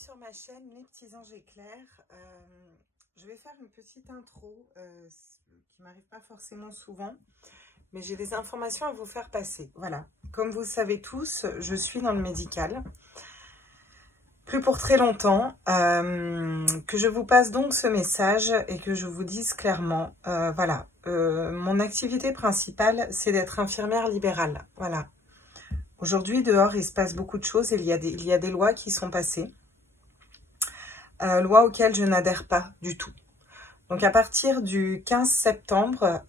sur ma chaîne Les Petits Anges Éclairs. Je vais faire une petite intro qui m'arrive pas forcément souvent, mais j'ai des informations à vous faire passer. Voilà, comme vous le savez tous, je suis dans le médical, plus pour très longtemps, que je vous passe donc ce message et que je vous dise clairement, voilà, mon activité principale, c'est d'être infirmière libérale, voilà. Aujourd'hui, dehors, il se passe beaucoup de choses. Il y a des lois qui sont passées. Lois auxquelles je n'adhère pas du tout. Donc, à partir du 15 septembre,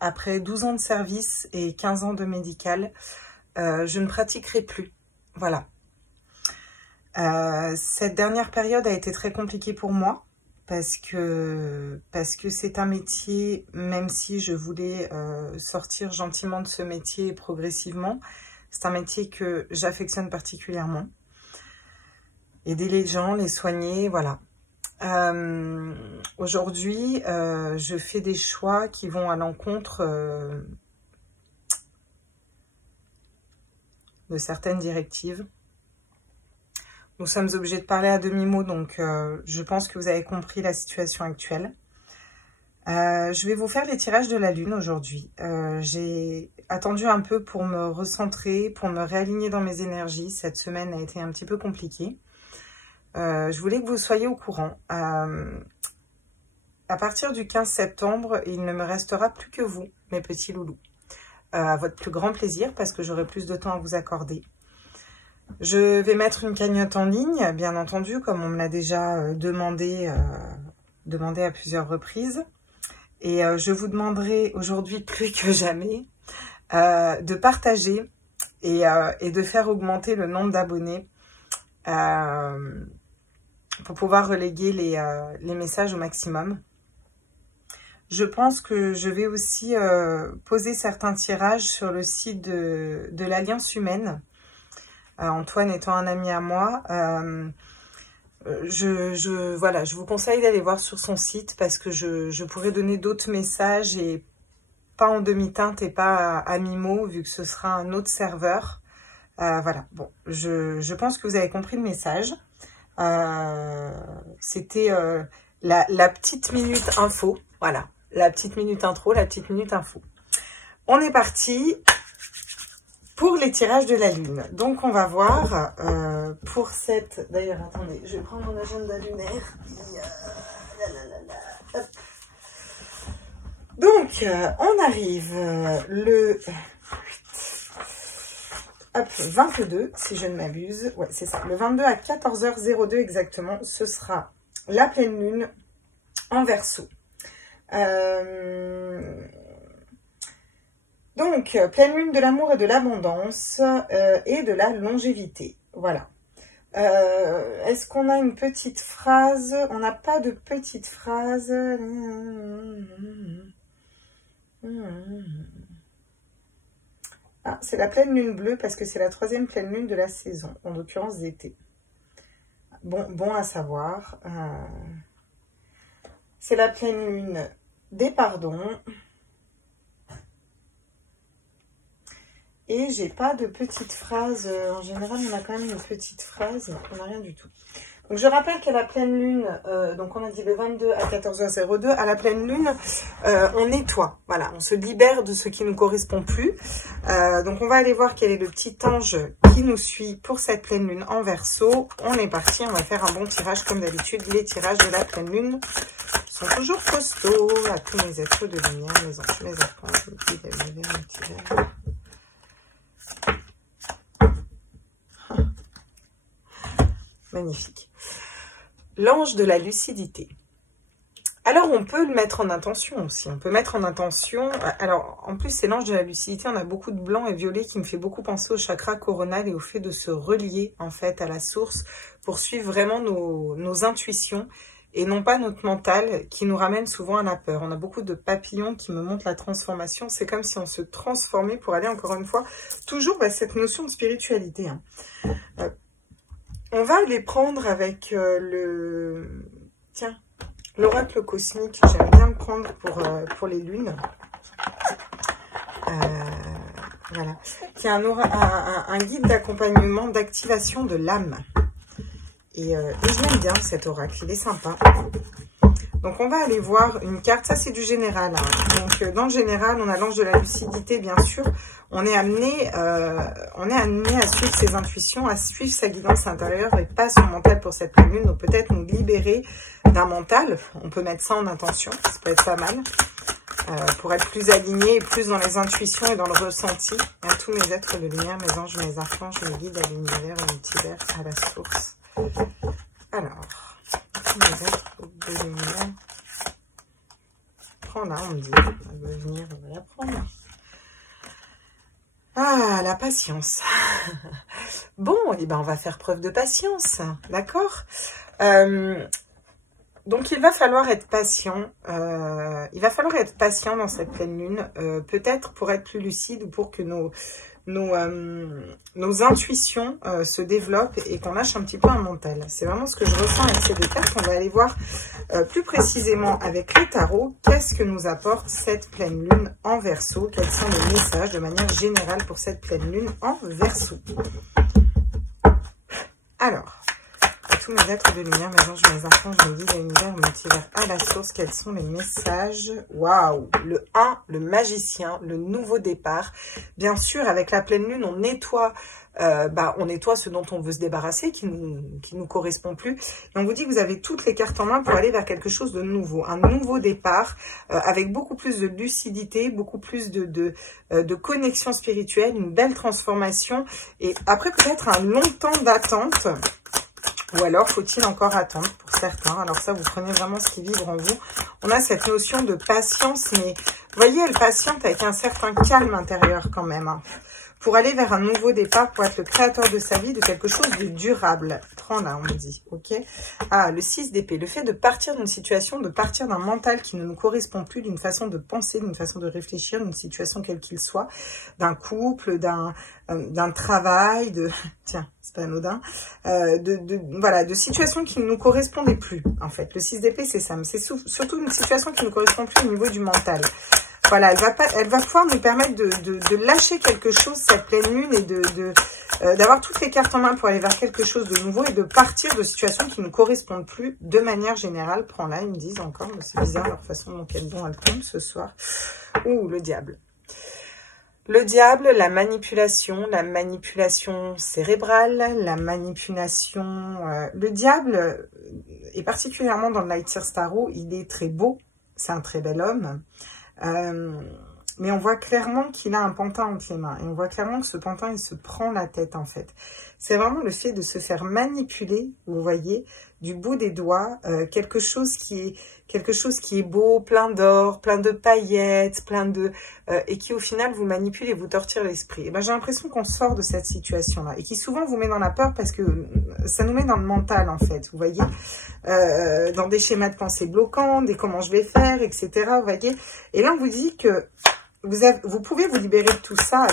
après 12 ans de service et 15 ans de médical, je ne pratiquerai plus. Voilà. Cette dernière période a été très compliquée pour moi parce que c'est un métier, même si je voulais sortir gentiment de ce métier progressivement, c'est un métier que j'affectionne particulièrement. Aider les gens, les soigner, voilà. Aujourd'hui, je fais des choix qui vont à l'encontre de certaines directives. Nous sommes obligés de parler à demi-mot, donc je pense que vous avez compris la situation actuelle. Je vais vous faire les tirages de la lune aujourd'hui. J'ai attendu un peu pour me recentrer, pour me réaligner dans mes énergies. Cette semaine a été un petit peu compliquée. Je voulais que vous soyez au courant. À partir du 15 septembre, il ne me restera plus que vous, mes petits loulous. À votre plus grand plaisir, parce que j'aurai plus de temps à vous accorder. Je vais mettre une cagnotte en ligne, bien entendu, comme on me l'a déjà demandé à plusieurs reprises. Et je vous demanderai aujourd'hui plus que jamais de partager et de faire augmenter le nombre d'abonnés pour pouvoir reléguer les messages au maximum. Je pense que je vais aussi poser certains tirages sur le site de l'Alliance Humaine. Antoine étant un ami à moi, voilà, je vous conseille d'aller voir sur son site parce que je pourrais donner d'autres messages et pas en demi-teinte et pas à mi-mot vu que ce sera un autre serveur. Voilà, bon, je pense que vous avez compris le message. C'était la petite minute info, voilà, la petite minute intro, la petite minute info. On est parti pour les tirages de la lune. Donc on va voir pour cette... D'ailleurs, attendez, je vais prendre mon agenda lunaire. Hop. Donc, on arrive le 22, si je ne m'abuse. Ouais, c'est ça. Le 22 à 14h02 exactement. Ce sera la pleine lune en Verseau. Donc, pleine lune de l'amour et de l'abondance et de la longévité. Voilà. Est-ce qu'on a une petite phrase? On n'a pas de petite phrase. Ah, c'est la pleine lune bleue parce que c'est la 3e pleine lune de la saison, en l'occurrence d'été. Bon à savoir. C'est la pleine lune des pardons. Et j'ai pas de petite phrase. En général, on a quand même une petite phrase. On n'a rien du tout. Donc, je rappelle qu'à la pleine lune, donc on a dit le 22 à 14h02, à la pleine lune, on nettoie. Voilà, on se libère de ce qui ne nous correspond plus. Donc, on va aller voir quel est le petit ange qui nous suit pour cette pleine lune en Verseau. On est parti, on va faire un bon tirage comme d'habitude. Les tirages de la pleine lune sont toujours costauds. À tous mes êtres de lumière, mes anges, mes archanges, mes guides, mes multivers. Magnifique. L'ange de la lucidité. Alors, on peut le mettre en intention aussi. On peut mettre en intention... Alors, en plus, c'est l'ange de la lucidité. On a beaucoup de blanc et violet qui me fait beaucoup penser au chakra coronal et au fait de se relier, en fait, à la source pour suivre vraiment nos intuitions et non pas notre mental qui nous ramène souvent à la peur. On a beaucoup de papillons qui me montrent la transformation. C'est comme si on se transformait pour aller, encore une fois, toujours cette notion de spiritualité. Hein. On va les prendre avec l'oracle cosmique. J'aime bien le prendre pour les lunes. Voilà. Qui est un guide d'accompagnement, d'activation de l'âme. Et je l'aime bien cet oracle, il est sympa. Donc on va aller voir une carte, ça c'est du général. Hein. Donc dans le général, on a l'ange de la lucidité, bien sûr. On est amené à suivre ses intuitions, à suivre sa guidance intérieure et pas son mental pour cette pleine lune. Donc peut-être nous libérer d'un mental. On peut mettre ça en intention, ça peut être pas mal. Pour être plus aligné et plus dans les intuitions et dans le ressenti. À tous mes êtres de lumière, mes anges, mes archanges, mes guides, à l'univers, au multivers, à la source. Alors, tous mes êtres de lumière. Prends-la, on me dit. Elle veut venir, on va la prendre. Ah, la patience. Bon, et ben on va faire preuve de patience, d'accord. Donc, il va falloir être patient. Il va falloir être patient dans cette pleine lune, peut-être pour être plus lucide ou pour que nos intuitions se développent et qu'on lâche un petit peu un mental. C'est vraiment ce que je ressens avec ces deux cartes. On va aller voir plus précisément avec le tarot, qu'est-ce que nous apporte cette pleine lune en Verseau, quels sont les messages de manière générale pour cette pleine lune en Verseau. Alors, tous mes êtres de lumière, mes anges, mes archanges, mes guides, l'univers, multivers, à la source, quels sont les messages? Waouh! Le 1, le magicien, le nouveau départ. Bien sûr, avec la pleine lune, on nettoie ce dont on veut se débarrasser, qui nous correspond plus. Et on vous dit que vous avez toutes les cartes en main pour aller vers quelque chose de nouveau. Un nouveau départ, avec beaucoup plus de lucidité, beaucoup plus de connexion spirituelle, une belle transformation. Et après, peut-être un long temps d'attente. Ou alors, faut-il encore attendre pour certains? Alors ça, vous prenez vraiment ce qui vibre en vous. On a cette notion de patience, mais vous voyez, elle patiente avec un certain calme intérieur quand même. Hein, pour aller vers un nouveau départ, pour être le créateur de sa vie, de quelque chose de durable. Prends-la, on me dit, ok? Ah, le 6 d'épée. Le fait de partir d'une situation, de partir d'un mental qui ne nous correspond plus, d'une façon de penser, d'une façon de réfléchir, d'une situation quelle qu'il soit, d'un couple, d'un travail, tiens, c'est pas anodin, voilà, de situations qui ne nous correspondaient plus, en fait. Le 6 d'épée, c'est ça, mais c'est surtout une situation qui ne correspond plus au niveau du mental. Voilà, elle va pouvoir nous permettre de lâcher quelque chose, cette pleine lune, et d'avoir toutes les cartes en main pour aller vers quelque chose de nouveau et de partir de situations qui ne correspondent plus de manière générale. Prends-la, ils me disent encore, mais c'est bizarre leur façon dont elles tombent ce soir. Ouh, le diable. Le diable, la manipulation cérébrale, la manipulation... le diable, et particulièrement dans le Light Years Tarot, il est très beau, c'est un très bel homme. Mais on voit clairement qu'il a un pantin entre les mains. Et on voit clairement que ce pantin, il se prend la tête, en fait. C'est vraiment le fait de se faire manipuler, vous voyez, du bout des doigts, quelque chose qui est beau, plein d'or, plein de paillettes, et qui au final vous manipule et vous torture l'esprit. Et ben, j'ai l'impression qu'on sort de cette situation-là et qui souvent vous met dans la peur parce que ça nous met dans le mental, en fait, vous voyez, dans des schémas de pensée bloquants, des comment je vais faire, etc. Vous voyez. Et là, on vous dit que vous pouvez vous libérer de tout ça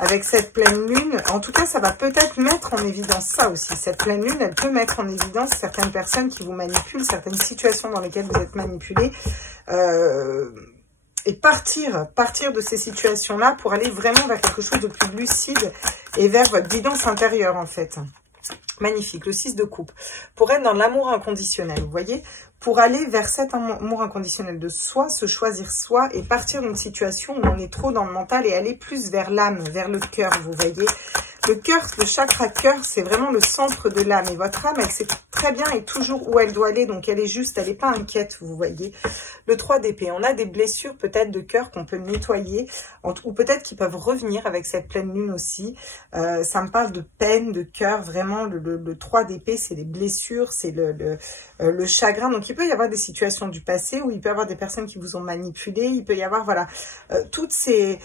avec cette pleine lune. En tout cas, ça va peut-être mettre en évidence ça aussi. Cette pleine lune, elle peut mettre en évidence certaines personnes qui vous manipulent, certaines situations dans lesquelles vous êtes manipulés. Et partir de ces situations-là pour aller vraiment vers quelque chose de plus lucide et vers votre guidance intérieure, en fait. Magnifique, le 6 de coupe. Pour être dans l'amour inconditionnel, vous voyez, pour aller vers cet amour inconditionnel de soi, se choisir soi et partir d'une situation où on est trop dans le mental et aller plus vers l'âme, vers le cœur, vous voyez. Le cœur, le chakra cœur, c'est vraiment le centre de l'âme. Et votre âme, elle sait très bien et toujours où elle doit aller. Donc, elle est juste, elle n'est pas inquiète, vous voyez. Le 3 d'épée, on a des blessures peut-être de cœur qu'on peut nettoyer. Ou peut-être qui peuvent revenir avec cette pleine lune aussi. Ça me parle de peine, de cœur. Vraiment, le 3 d'épée, c'est les blessures, c'est le chagrin. Donc, il peut y avoir des situations du passé où il peut y avoir des personnes qui vous ont manipulé. Il peut y avoir, voilà, toutes ces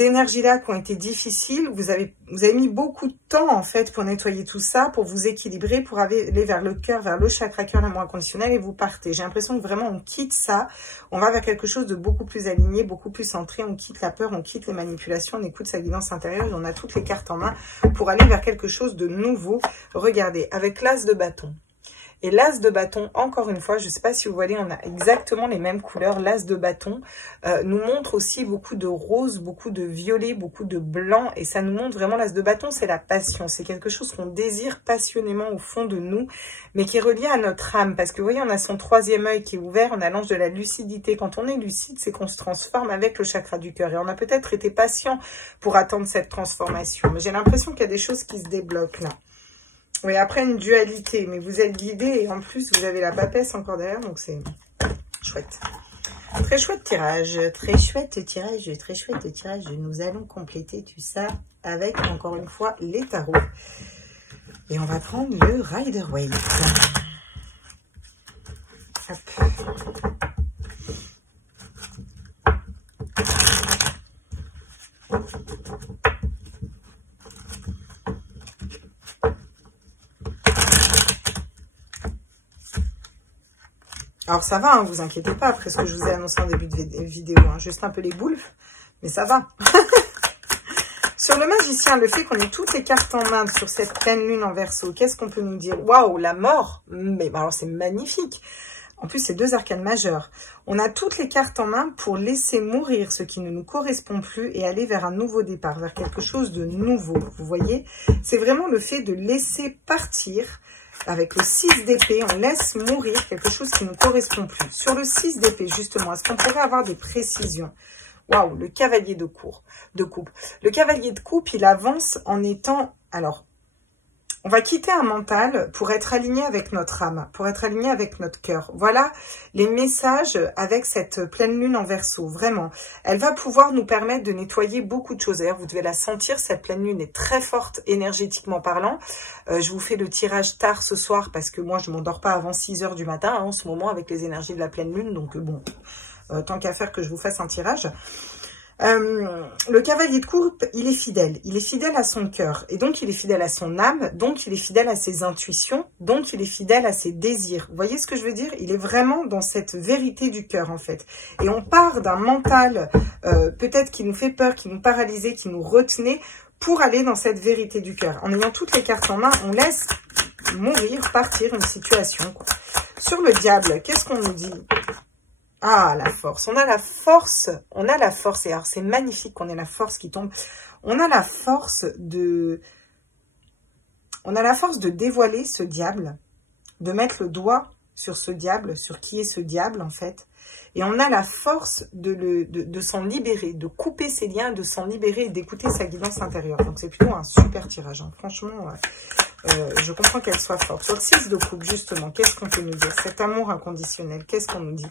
énergies-là qui ont été difficiles, vous avez mis beaucoup de temps, en fait, pour nettoyer tout ça, pour vous équilibrer, pour aller vers le cœur, vers le chakra cœur, l'amour inconditionnel, et vous partez. J'ai l'impression que vraiment, on quitte ça, on va vers quelque chose de beaucoup plus aligné, beaucoup plus centré, on quitte la peur, on quitte les manipulations, on écoute sa guidance intérieure, et on a toutes les cartes en main pour aller vers quelque chose de nouveau. Regardez, avec l'as de bâton. Et l'as de bâton, encore une fois, je ne sais pas si vous voyez, on a exactement les mêmes couleurs. L'as de bâton nous montre aussi beaucoup de rose, beaucoup de violet, beaucoup de blanc. Et ça nous montre vraiment, l'as de bâton, c'est la passion. C'est quelque chose qu'on désire passionnément au fond de nous, mais qui est relié à notre âme. Parce que vous voyez, on a son troisième œil qui est ouvert, on a l'ange de la lucidité. Quand on est lucide, c'est qu'on se transforme avec le chakra du cœur. Et on a peut-être été patient pour attendre cette transformation. Mais j'ai l'impression qu'il y a des choses qui se débloquent là. Oui, après une dualité, mais vous êtes guidé et en plus vous avez la papesse encore derrière, donc c'est chouette. Très chouette tirage, très chouette tirage, très chouette tirage. Nous allons compléter tout ça avec, encore une fois, les tarots. Et on va prendre le Rider-Waite. Hop. Alors ça va, hein, vous inquiétez pas, après ce que je vous ai annoncé en début de vidéo, hein, juste un peu les boules, mais ça va. Sur le magicien, le fait qu'on ait toutes les cartes en main sur cette pleine lune en Verseau, qu'est-ce qu'on peut nous dire? Waouh, la mort. Mais alors c'est magnifique. En plus, c'est 2 arcanes majeurs. On a toutes les cartes en main pour laisser mourir ce qui ne nous correspond plus et aller vers un nouveau départ, vers quelque chose de nouveau. Vous voyez, c'est vraiment le fait de laisser partir. Avec le 6 d'épée, on laisse mourir quelque chose qui ne nous correspond plus. Sur le 6 d'épée, justement, est-ce qu'on pourrait avoir des précisions? Waouh, le cavalier de coupe. Le cavalier de coupe, il avance en étant... Alors, on va quitter un mental pour être aligné avec notre âme, pour être aligné avec notre cœur. Voilà les messages avec cette pleine lune en Verseau, vraiment. Elle va pouvoir nous permettre de nettoyer beaucoup de choses. D'ailleurs, vous devez la sentir, cette pleine lune est très forte énergétiquement parlant. Je vous fais le tirage tard ce soir parce que moi, je ne m'endors pas avant 6 h du matin hein, en ce moment avec les énergies de la pleine lune. Donc bon, tant qu'à faire que je vous fasse un tirage. Le cavalier de coupe, il est fidèle à son cœur, et donc il est fidèle à son âme, donc il est fidèle à ses intuitions, donc il est fidèle à ses désirs. Vous voyez ce que je veux dire? Il est vraiment dans cette vérité du cœur en fait. Et on part d'un mental peut-être qui nous fait peur, qui nous paralysait, qui nous retenait, pour aller dans cette vérité du cœur. En ayant toutes les cartes en main, on laisse mourir, partir une situation, quoi. Sur le diable, qu'est-ce qu'on nous dit? Ah, la force. On a la force. Et alors, c'est magnifique qu'on ait la force qui tombe. On a la force de dévoiler ce diable, de mettre le doigt sur ce diable, sur qui est ce diable, en fait. Et on a la force de s'en libérer, de couper ses liens, de s'en libérer et d'écouter sa guidance intérieure. Donc, c'est plutôt un super tirage, hein. Franchement, je comprends qu'elle soit forte. Sur le 6 de coupe, justement, qu'est-ce qu'on peut nous dire? Cet amour inconditionnel, qu'est-ce qu'on nous dit?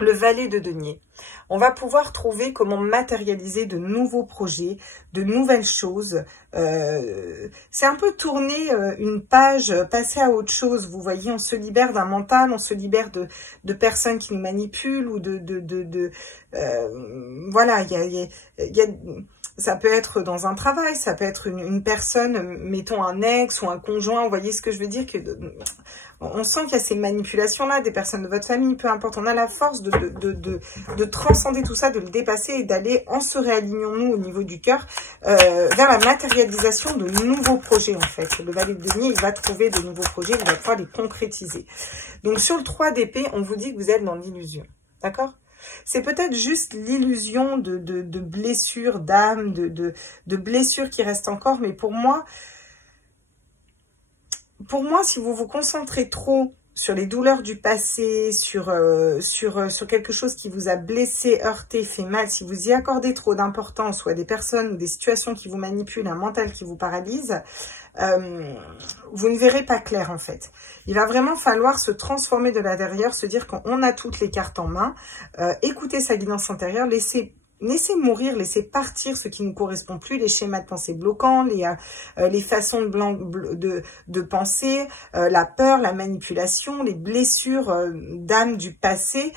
Le valet de denier. On va pouvoir trouver comment matérialiser de nouveaux projets, de nouvelles choses. C'est un peu tourner une page, passer à autre chose. Vous voyez, on se libère d'un mental, on se libère de personnes qui nous manipulent ou voilà, ça peut être dans un travail, ça peut être une personne, mettons un ex ou un conjoint, vous voyez ce que je veux dire, on sent qu'il y a ces manipulations-là, des personnes de votre famille, peu importe, on a la force de transcender tout ça, de le dépasser et d'aller, en se réalignant nous au niveau du cœur, vers la matérialisation de nouveaux projets en fait. Le valet de denier, il va trouver de nouveaux projets, il va pouvoir les concrétiser. Donc sur le 3 d'épée, on vous dit que vous êtes dans l'illusion, d'accord ? C'est peut-être juste l'illusion de blessures d'âme, de blessures qui restent encore, mais pour moi, si vous vous concentrez trop sur les douleurs du passé, sur quelque chose qui vous a blessé, heurté, fait mal, si vous y accordez trop d'importance, ou à des personnes ou des situations qui vous manipulent, un mental qui vous paralyse, vous ne verrez pas clair en fait. Il va vraiment falloir se transformer de l'intérieur, se dire qu'on a toutes les cartes en main, écouter sa guidance intérieure, laisser mourir, laisser partir ce qui ne correspond plus, les schémas de pensée bloquants, les façons de penser, la peur, la manipulation, les blessures d'âme du passé.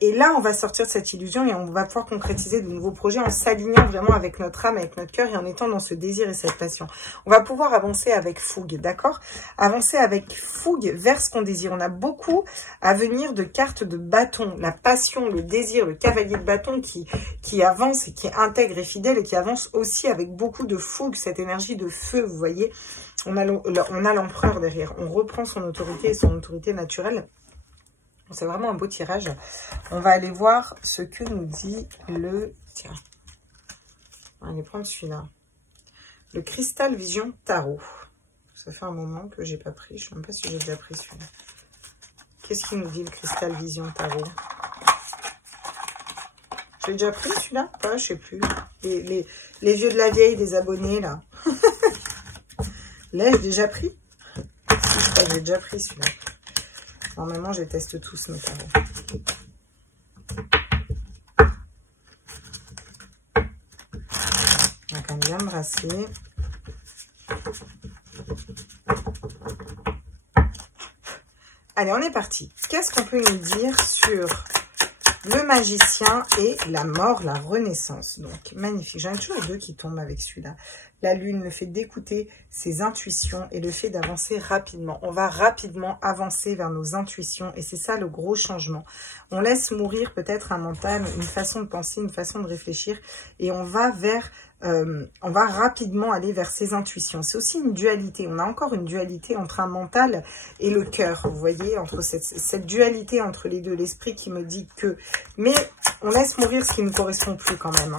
Et là, on va sortir de cette illusion et on va pouvoir concrétiser de nouveaux projets en s'alignant vraiment avec notre âme, avec notre cœur et en étant dans ce désir et cette passion. On va pouvoir avancer avec fougue, d'accord? Avancer avec fougue vers ce qu'on désire. On a beaucoup à venir de cartes de bâton, la passion, le désir, le cavalier de bâton qui qui avance et qui est intègre et fidèle et qui avance aussi avec beaucoup de fougue, cette énergie de feu, vous voyez. On a l'empereur derrière. On reprend son autorité et son autorité naturelle. C'est vraiment un beau tirage. On va aller voir ce que nous dit le... Tiens, on va aller prendre celui-là. Le Cristal Vision Tarot. Ça fait un moment que j'ai pas pris. Je ne sais même pas si j'ai déjà pris celui-là. Qu'est-ce qu'il nous dit le Cristal Vision Tarot? J'ai déjà pris celui-là? Pas, je sais plus. Les vieux de la vieille des abonnés, là. L'ai-je déjà pris? Je crois que j'ai déjà pris celui-là. Normalement, je les teste tous, mes tarots. Donc, on vient me brasser. Allez, on est parti. Qu'est-ce qu'on peut nous dire sur le magicien et la mort, la renaissance? Donc, magnifique. J'en ai toujours deux qui tombent avec celui-là. La lune, le fait d'écouter ses intuitions et le fait d'avancer rapidement. On va rapidement avancer vers nos intuitions et c'est ça le gros changement. On laisse mourir peut-être un mental, une façon de penser, une façon de réfléchir et on va rapidement aller vers ses intuitions. C'est aussi une dualité. On a encore une dualité entre un mental et le cœur. Vous voyez, entre cette dualité entre les deux, l'esprit qui me dit que... Mais on laisse mourir ce qui ne correspond plus quand même.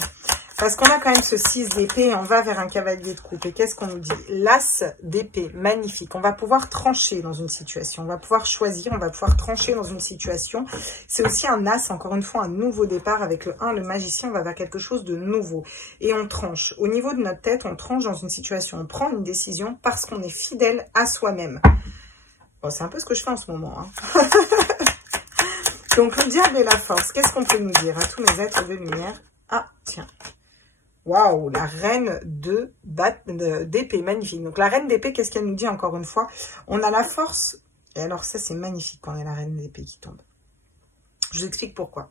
Parce qu'on a quand même ce 6 d'épée et on va vers un cavalier de coupe. Et qu'est-ce qu'on nous dit? L'as d'épée, magnifique. On va pouvoir trancher dans une situation. On va pouvoir choisir, on va pouvoir trancher dans une situation. C'est aussi un as, encore une fois, un nouveau départ. Avec le 1, le magicien, on va vers quelque chose de nouveau. Et on tranche. Au niveau de notre tête, on tranche dans une situation. On prend une décision parce qu'on est fidèle à soi-même. Bon, c'est un peu ce que je fais en ce moment. Hein. Donc, le diable et la force. Qu'est-ce qu'on peut nous dire à tous mes êtres de lumière? Ah, tiens. Waouh, la reine d'épée, magnifique. Donc, la reine d'épée, qu'est-ce qu'elle nous dit encore une fois? On a la force. Et alors, ça, c'est magnifique quand on a la reine d'épée qui tombe. Je vous explique pourquoi.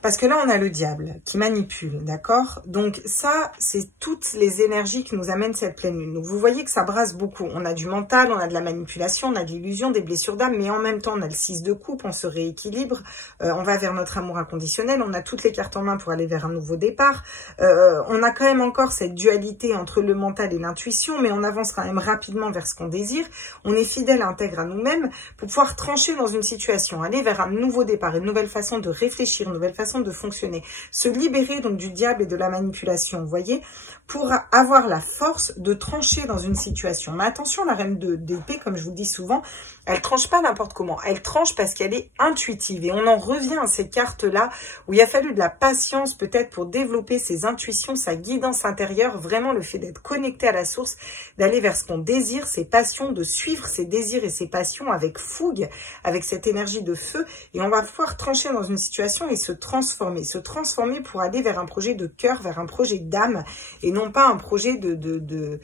Parce que là, on a le diable qui manipule, d'accord? Donc ça, c'est toutes les énergies qui nous amènent cette pleine lune. Donc vous voyez que ça brasse beaucoup. On a du mental, on a de la manipulation, on a de l'illusion, des blessures d'âme, mais en même temps, on a le 6 de coupe, on se rééquilibre, on va vers notre amour inconditionnel, on a toutes les cartes en main pour aller vers un nouveau départ. On a quand même encore cette dualité entre le mental et l'intuition, mais on avance quand même rapidement vers ce qu'on désire. On est fidèle, intègre à nous-mêmes pour pouvoir trancher dans une situation, aller vers un nouveau départ, une nouvelle façon de réfléchir, une nouvelle façon de fonctionner, se libérer donc du diable et de la manipulation, vous voyez, pour avoir la force de trancher dans une situation. Mais attention, la reine d'épée, comme je vous le dis souvent, elle tranche pas n'importe comment, elle tranche parce qu'elle est intuitive et on en revient à ces cartes-là où il a fallu de la patience peut-être pour développer ses intuitions, sa guidance intérieure, vraiment le fait d'être connecté à la source, d'aller vers ce qu'on désire, ses passions, de suivre ses désirs et ses passions avec fougue, avec cette énergie de feu et on va pouvoir trancher dans une situation et se transformer pour aller vers un projet de cœur, vers un projet d'âme et non pas un projet de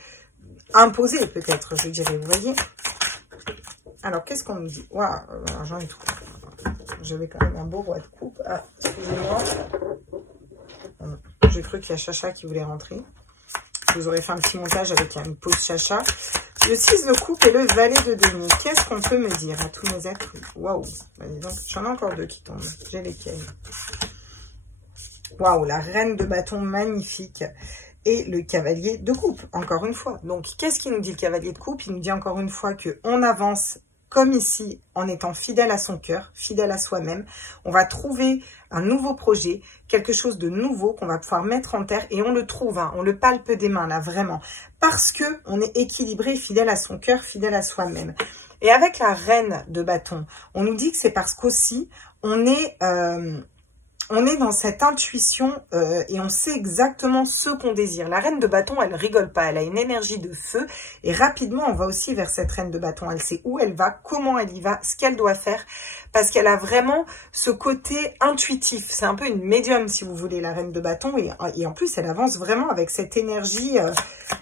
imposé peut-être, je dirais, vous voyez. Alors, qu'est-ce qu'on nous dit? Waouh, j'en ai tout. J'avais quand même un beau roi de coupe. Ah, excusez-moi. J'ai cru qu'il y a Chacha qui voulait rentrer. Je vous aurais fait un petit montage avec une pause Chacha. Le 6 de coupe et le valet de denier. Qu'est-ce qu'on peut me dire à tous mes êtres? Waouh. Donc, j'en ai encore deux qui tombent. J'ai lesquels? Waouh, la reine de bâton magnifique. Et le cavalier de coupe, encore une fois. Donc, qu'est-ce qu'il nous dit le cavalier de coupe? Il nous dit encore une fois qu'on avance comme ici, en étant fidèle à son cœur, fidèle à soi-même. On va trouver un nouveau projet, quelque chose de nouveau qu'on va pouvoir mettre en terre. Et on le trouve, hein, on le palpe des mains, là, vraiment. Parce que on est équilibré, fidèle à son cœur, fidèle à soi-même. Et avec la reine de bâton, on nous dit que c'est parce qu'aussi, on est dans cette intuition et on sait exactement ce qu'on désire. La reine de bâton, elle rigole pas, elle a une énergie de feu et rapidement, on va aussi vers cette reine de bâton. Elle sait où elle va, comment elle y va, ce qu'elle doit faire parce qu'elle a vraiment ce côté intuitif. C'est un peu une médium, si vous voulez, la reine de bâton et en plus, elle avance vraiment avec cette énergie.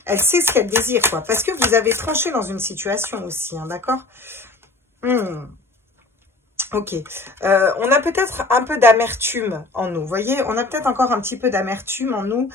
Elle sait ce qu'elle désire, quoi. Parce que vous avez tranché dans une situation aussi, hein, d'accord? Ok, on a peut-être un peu d'amertume en nous, vous voyez, on a peut-être encore un petit peu d'amertume en nous,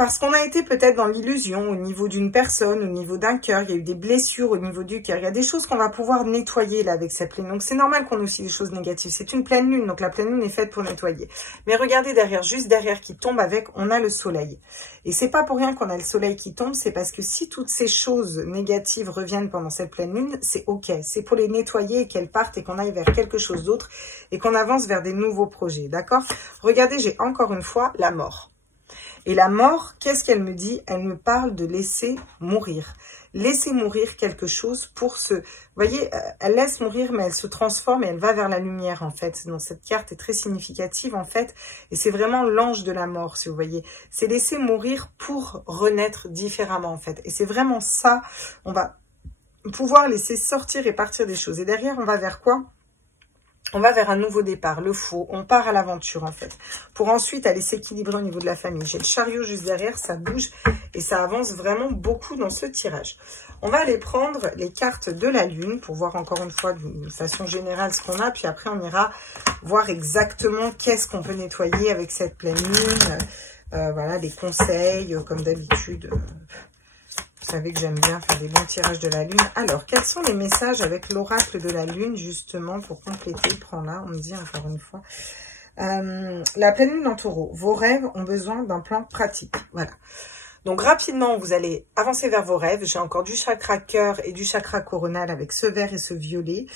parce qu'on a été peut-être dans l'illusion au niveau d'une personne, au niveau d'un cœur, il y a eu des blessures au niveau du cœur, il y a des choses qu'on va pouvoir nettoyer là avec cette pleine lune. Donc c'est normal qu'on ait aussi des choses négatives, c'est une pleine lune, donc la pleine lune est faite pour nettoyer. Mais regardez derrière, juste derrière qui tombe avec, on a le soleil. Et c'est pas pour rien qu'on a le soleil qui tombe, c'est parce que si toutes ces choses négatives reviennent pendant cette pleine lune, c'est ok, c'est pour les nettoyer et qu'elles partent et qu'on aille vers quelque chose d'autre et qu'on avance vers des nouveaux projets, d'accord? Regardez, j'ai encore une fois la mort. Et la mort, qu'est-ce qu'elle me dit? Elle me parle de laisser mourir. Laisser mourir quelque chose pour se... Vous voyez, elle laisse mourir, mais elle se transforme et elle va vers la lumière, en fait. Donc, cette carte est très significative, en fait. Et c'est vraiment l'ange de la mort, si vous voyez. C'est laisser mourir pour renaître différemment, en fait. Et c'est vraiment ça. On va pouvoir laisser sortir et partir des choses. Et derrière, on va vers quoi? On va vers un nouveau départ, le faux. On part à l'aventure, en fait. Pour ensuite aller s'équilibrer au niveau de la famille. J'ai le chariot juste derrière, ça bouge et ça avance vraiment beaucoup dans ce tirage. On va aller prendre les cartes de la lune pour voir encore une fois d'une façon générale ce qu'on a. Puis après, on ira voir exactement qu'est-ce qu'on peut nettoyer avec cette pleine lune. Voilà, des conseils, comme d'habitude. Vous savez que j'aime bien faire des bons tirages de la lune. Alors, quels sont les messages avec l'oracle de la lune, justement, pour compléter? Prends là, on me dit encore une fois. La pleine lune en taureau. Vos rêves ont besoin d'un plan pratique. Voilà. Donc, rapidement, vous allez avancer vers vos rêves. J'ai encore du chakra cœur et du chakra coronal avec ce vert et ce violet.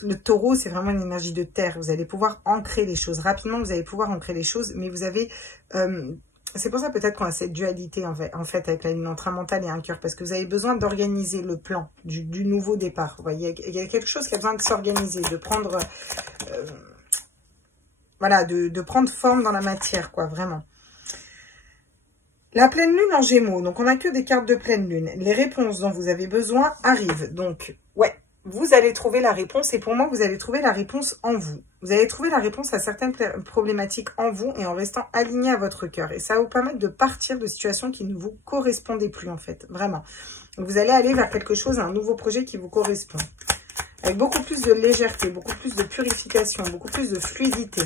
Le taureau, c'est vraiment une énergie de terre. Vous allez pouvoir ancrer les choses. Rapidement, vous allez pouvoir ancrer les choses, mais vous avez... c'est pour ça peut-être qu'on a cette dualité en fait avec la lune entre un mental et un cœur, parce que vous avez besoin d'organiser le plan du nouveau départ. Vous voyez, il y a quelque chose qui a besoin de s'organiser, de prendre, voilà, de prendre forme dans la matière, quoi, vraiment. La pleine lune en Gémeaux, donc on n'a que des cartes de pleine lune. Les réponses dont vous avez besoin arrivent, donc ouais. Vous allez trouver la réponse et pour moi, vous allez trouver la réponse en vous. Vous allez trouver la réponse à certaines problématiques en vous et en restant aligné à votre cœur. Et ça va vous permettre de partir de situations qui ne vous correspondaient plus en fait, vraiment. Donc vous allez aller vers quelque chose, un nouveau projet qui vous correspond. Avec beaucoup plus de légèreté, beaucoup plus de purification, beaucoup plus de fluidité.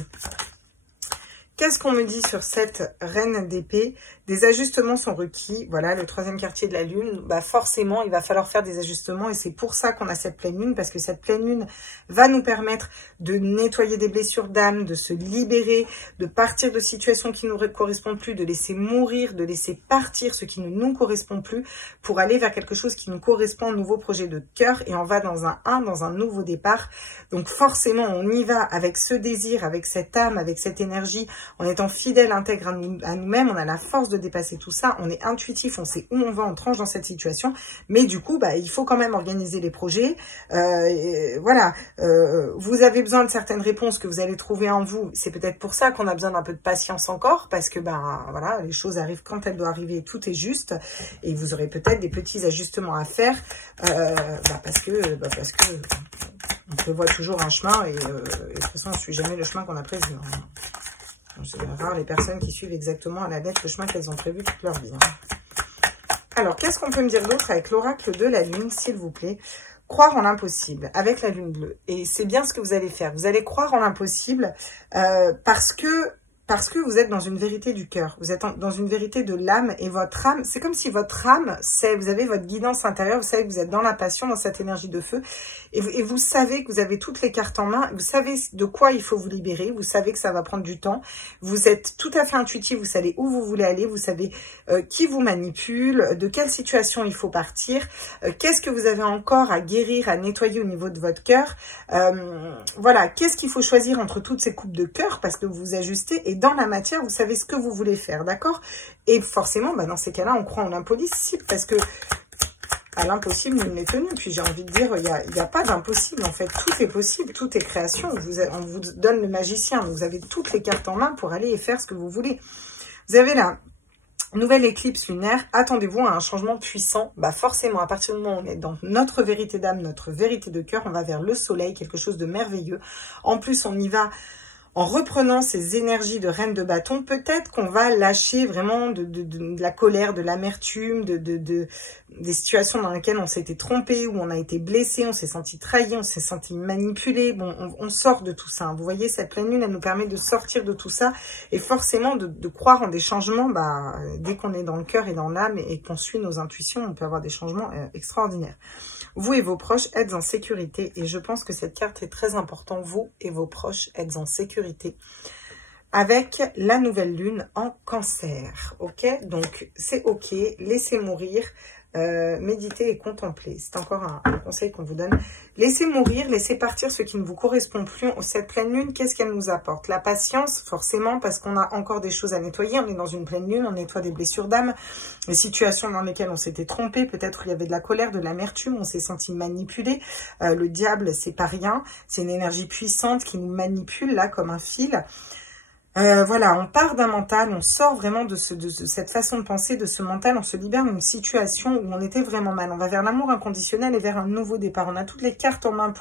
Qu'est-ce qu'on me dit sur cette reine d'épée? Des ajustements sont requis. Voilà, le troisième quartier de la lune. Bah forcément, il va falloir faire des ajustements. Et c'est pour ça qu'on a cette pleine lune. Parce que cette pleine lune va nous permettre de nettoyer des blessures d'âme, de se libérer, de partir de situations qui ne nous correspondent plus, de laisser mourir, de laisser partir ce qui ne nous correspond plus pour aller vers quelque chose qui nous correspond, un nouveau projet de cœur. Et on va dans un nouveau départ. Donc forcément, on y va avec ce désir, avec cette âme, avec cette énergie, en étant fidèle, intègre à nous-mêmes. On a la force de dépasser tout ça, on est intuitif, on sait où on va, on tranche dans cette situation, mais du coup, bah, il faut quand même organiser les projets. Voilà, vous avez besoin de certaines réponses que vous allez trouver en vous. C'est peut-être pour ça qu'on a besoin d'un peu de patience encore, parce que ben voilà, les choses arrivent quand elles doivent arriver, tout est juste, et vous aurez peut-être des petits ajustements à faire, parce que on prévoit toujours un chemin, et de toute façon, on ne suit jamais le chemin qu'on a prévu. C'est rare les personnes qui suivent exactement à la lettre le chemin qu'elles ont prévu toute leur vie. Alors, qu'est-ce qu'on peut me dire d'autre avec l'oracle de la lune, s'il vous plaît? Croire en l'impossible avec la lune bleue. Et c'est bien ce que vous allez faire. Vous allez croire en l'impossible parce que vous êtes dans une vérité du cœur. Vous êtes dans une vérité de l'âme. Et votre âme, c'est comme si votre âme, vous avez votre guidance intérieure. Vous savez que vous êtes dans la passion, dans cette énergie de feu. Et vous savez que vous avez toutes les cartes en main. Vous savez de quoi il faut vous libérer. Vous savez que ça va prendre du temps. Vous êtes tout à fait intuitif. Vous savez où vous voulez aller. Vous savez qui vous manipule, de quelle situation il faut partir. Qu'est-ce que vous avez encore à guérir, à nettoyer au niveau de votre cœur. Voilà, qu'est-ce qu'il faut choisir entre toutes ces coupes de cœur parce que vous vous ajustez. Et dans la matière, vous savez ce que vous voulez faire, d'accord? Et forcément, bah, dans ces cas-là, on croit en l'impossible parce que à l'impossible, nul n'est tenu. Puis j'ai envie de dire, il n'y a pas d'impossible. En fait, tout est possible, tout est création. On vous donne le magicien. Vous avez toutes les cartes en main pour aller et faire ce que vous voulez. Vous avez la nouvelle éclipse lunaire. Attendez-vous à un changement puissant. Bah forcément, à partir du moment où on est dans notre vérité d'âme, notre vérité de cœur, on va vers le soleil, quelque chose de merveilleux. En plus, on y va en reprenant ces énergies de reine de bâton, peut-être qu'on va lâcher vraiment de la colère, de l'amertume, des situations dans lesquelles on s'était trompé, où on a été blessé, on s'est senti trahi, on s'est senti manipulé. Bon, on sort de tout ça. Hein. Vous voyez, cette pleine lune, elle nous permet de sortir de tout ça et forcément de croire en des changements. Bah, dès qu'on est dans le cœur et dans l'âme et qu'on suit nos intuitions, on peut avoir des changements extraordinaires. Vous et vos proches êtes en sécurité et je pense que cette carte est très importante. Vous et vos proches êtes en sécurité avec la nouvelle lune en cancer. Ok, donc c'est ok, laissez mourir, méditer et contempler. C'est encore un conseil qu'on vous donne. Laissez mourir, laissez partir ce qui ne vous correspond plus. Cette pleine lune, qu'est-ce qu'elle nous apporte? La patience, forcément, parce qu'on a encore des choses à nettoyer. On est dans une pleine lune, on nettoie des blessures d'âme, les situations dans lesquelles on s'était trompé. Peut-être il y avait de la colère, de l'amertume, on s'est senti manipulé. Le diable, c'est pas rien. C'est une énergie puissante qui nous manipule, là, comme un fil. Voilà, on part d'un mental, on sort vraiment de cette façon de penser, de ce mental, on se libère d'une situation où on était vraiment mal. On va vers l'amour inconditionnel et vers un nouveau départ. On a toutes les cartes en main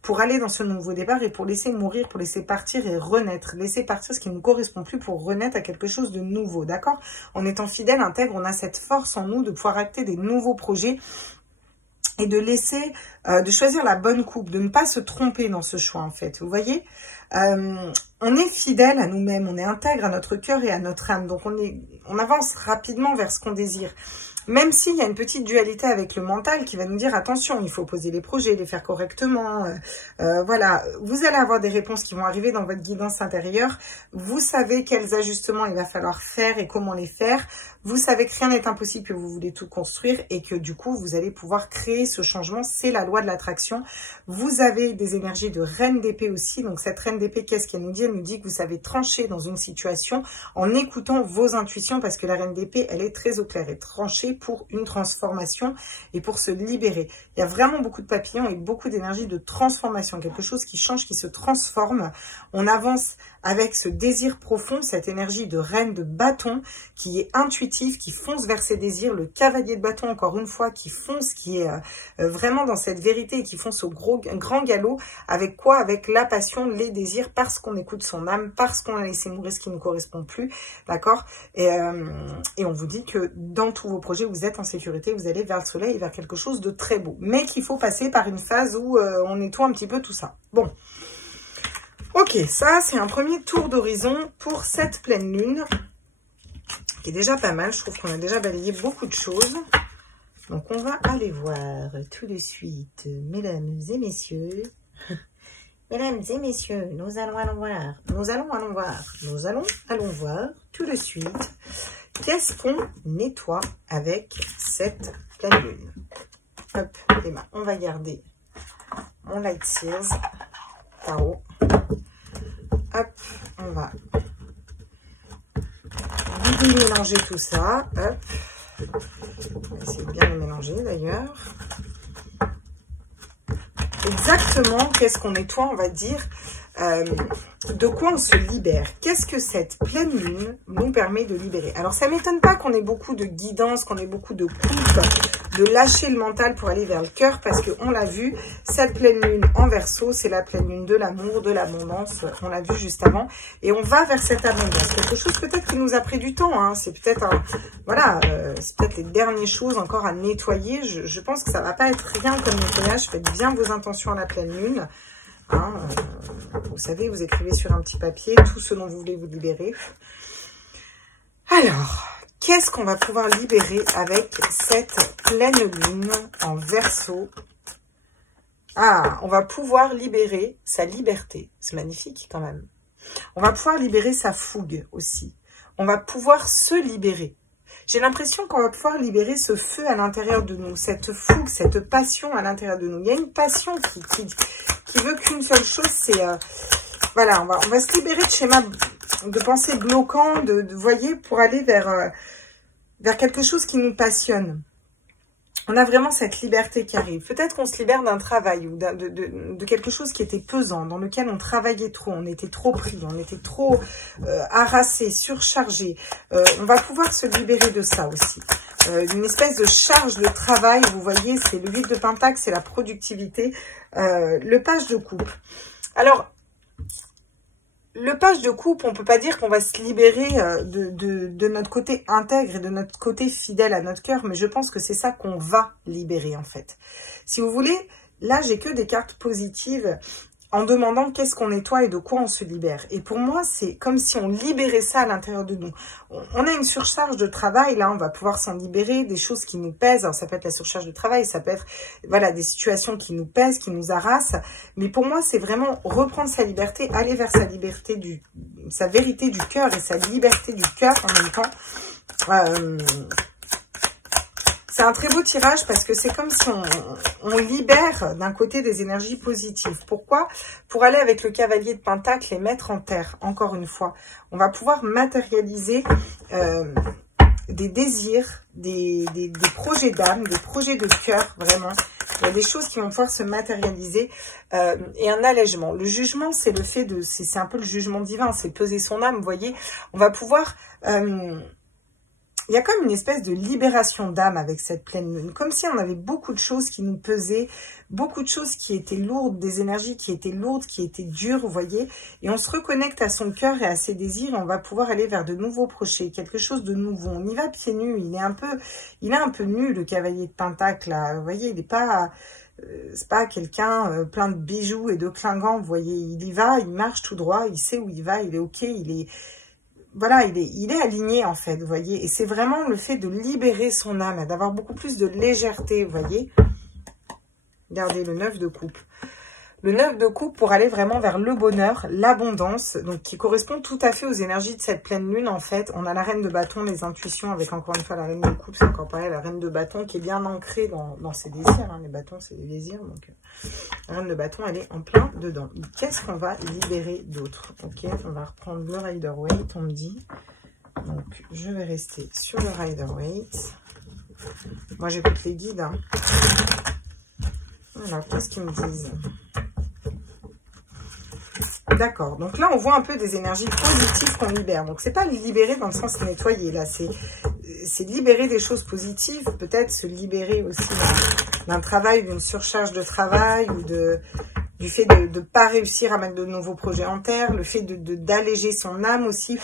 pour aller dans ce nouveau départ et pour laisser mourir, pour laisser partir et renaître. Laisser partir ce qui ne nous correspond plus pour renaître à quelque chose de nouveau, d'accord? En étant fidèle, intègre, on a cette force en nous de pouvoir acter des nouveaux projets et de laisser, de choisir la bonne coupe, de ne pas se tromper dans ce choix en fait, vous voyez. On est fidèle à nous-mêmes, on est intègre à notre cœur et à notre âme, donc on avance rapidement vers ce qu'on désire. Même s'il y a une petite dualité avec le mental qui va nous dire attention, il faut poser les projets, les faire correctement. Voilà, vous allez avoir des réponses qui vont arriver dans votre guidance intérieure. Vous savez quels ajustements il va falloir faire et comment les faire. Vous savez que rien n'est impossible, que vous voulez tout construire et que du coup, vous allez pouvoir créer ce changement. C'est la loi de l'attraction. Vous avez des énergies de reine d'épée aussi. Donc cette reine d'épée, qu'est-ce qu'elle nous dit? Elle nous dit que vous savez trancher dans une situation en écoutant vos intuitions parce que la reine d'épée, elle est très au clair et tranchée pour une transformation et pour se libérer. Il y a vraiment beaucoup de papillons et beaucoup d'énergie de transformation, quelque chose qui change, qui se transforme. On avance avec ce désir profond, cette énergie de reine de bâton qui est intuitive, qui fonce vers ses désirs, le cavalier de bâton encore une fois qui fonce, qui est vraiment dans cette vérité et qui fonce au grand galop. Avec quoi? Avec la passion, les désirs, parce qu'on écoute son âme, parce qu'on a laissé mourir ce qui ne correspond plus, d'accord? Et on vous dit que dans tous vos projets, vous êtes en sécurité, vous allez vers le soleil et vers quelque chose de très beau. Mais qu'il faut passer par une phase où on nettoie un petit peu tout ça. Bon. Ok, ça c'est un premier tour d'horizon pour cette pleine lune, qui est déjà pas mal. Je trouve qu'on a déjà balayé beaucoup de choses. Donc on va aller voir tout de suite, mesdames et messieurs. Mesdames et messieurs, nous allons voir tout de suite. Qu'est-ce qu'on nettoie avec cette pleine lune? Hop, et ben, on va garder mon Light Seals tarot. Hop, on va mélanger tout ça. Hop, on va essayer de bien le mélanger d'ailleurs. Exactement, qu'est-ce qu'on nettoie, on va dire, de quoi on se libère. Qu'est-ce que cette pleine lune nous permet de libérer? Alors, ça ne m'étonne pas qu'on ait beaucoup de guidance, qu'on ait beaucoup de coupe, de lâcher le mental pour aller vers le cœur, parce qu'on l'a vu, cette pleine lune en Verseau, c'est la pleine lune de l'amour, de l'abondance, on l'a vu juste avant, et on va vers cette abondance. Quelque chose peut-être qui nous a pris du temps, hein. C'est peut-être, voilà, c'est peut-être les dernières choses encore à nettoyer. Je pense que ça va pas être rien comme nettoyage. Faites bien vos intentions à la pleine lune. Hein, vous savez, vous écrivez sur un petit papier tout ce dont vous voulez vous libérer. Alors, qu'est-ce qu'on va pouvoir libérer avec cette pleine lune en Verseau? Ah, on va pouvoir libérer sa liberté. C'est magnifique quand même. On va pouvoir libérer sa fougue aussi. On va pouvoir se libérer. J'ai l'impression qu'on va pouvoir libérer ce feu à l'intérieur de nous, cette fougue, cette passion à l'intérieur de nous. Il y a une passion qui veut qu'une seule chose, c'est... voilà, on va se libérer de schémas de pensée bloquants, vous voyez, pour aller vers quelque chose qui nous passionne. On a vraiment cette liberté qui arrive. Peut-être qu'on se libère d'un travail ou de quelque chose qui était pesant, dans lequel on travaillait trop, on était trop pris, on était trop harassé, surchargé. On va pouvoir se libérer de ça aussi. Une espèce de charge de travail, vous voyez, c'est le 8 de Pentacle, c'est la productivité. Le page de coupe. Alors, le page de coupe, on peut pas dire qu'on va se libérer de notre côté intègre et de notre côté fidèle à notre cœur, mais je pense que c'est ça qu'on va libérer en fait. Si vous voulez, là j'ai que des cartes positives en demandant qu'est-ce qu'on nettoie et de quoi on se libère. Et pour moi, c'est comme si on libérait ça à l'intérieur de nous. On a une surcharge de travail, là, on va pouvoir s'en libérer, des choses qui nous pèsent. Alors, ça peut être la surcharge de travail, ça peut être, voilà, des situations qui nous pèsent, qui nous harassent. Mais pour moi, c'est vraiment reprendre sa liberté, aller vers sa liberté sa vérité du cœur et sa liberté du cœur en même temps. C'est un très beau tirage parce que c'est comme si on libère d'un côté des énergies positives. Pourquoi? Pour aller avec le cavalier de Pentacle et mettre en terre, encore une fois. On va pouvoir matérialiser des désirs, des projets d'âme, des projets de cœur, vraiment. Il y a des choses qui vont pouvoir se matérialiser et un allègement. Le jugement, c'est le fait de... C'est un peu le jugement divin, c'est peser son âme, vous voyez. On va pouvoir... il y a comme une espèce de libération d'âme avec cette pleine lune. Comme si on avait beaucoup de choses qui nous pesaient, beaucoup de choses qui étaient lourdes, des énergies qui étaient lourdes, qui étaient dures, vous voyez. Et on se reconnecte à son cœur et à ses désirs et on va pouvoir aller vers de nouveaux projets, quelque chose de nouveau. On y va pieds nus, il est un peu nu, le cavalier de Pentacle, là. Vous voyez, il n'est pas... c'est pas quelqu'un plein de bijoux et de clingants, vous voyez. Il y va, il marche tout droit, il sait où il va, il est ok, il est... Voilà, il est aligné en fait, vous voyez. Et c'est vraiment le fait de libérer son âme, d'avoir beaucoup plus de légèreté, vous voyez. Regardez le 9 de coupe. Le 9 de coupe pour aller vraiment vers le bonheur, l'abondance, donc qui correspond tout à fait aux énergies de cette pleine lune en fait. On a la reine de bâton, les intuitions, avec encore une fois la reine de coupe, c'est encore pareil, la reine de bâton qui est bien ancrée dans ses désirs. Hein. Les bâtons, c'est des désirs, donc la reine de bâton, elle est en plein dedans. Qu'est-ce qu'on va libérer d'autre? Ok, on va reprendre le Rider-Waite, on me dit. Donc, je vais rester sur le Rider-Waite. Moi, j'écoute les guides. Hein. Alors, qu'est-ce qu'ils me disent? D'accord, donc là on voit un peu des énergies positives qu'on libère. Donc c'est pas libérer dans le sens nettoyer, là c'est libérer des choses positives, peut-être se libérer aussi d'un travail, d'une surcharge de travail ou du fait de ne pas réussir à mettre de nouveaux projets en terre, le fait d'alléger son âme aussi,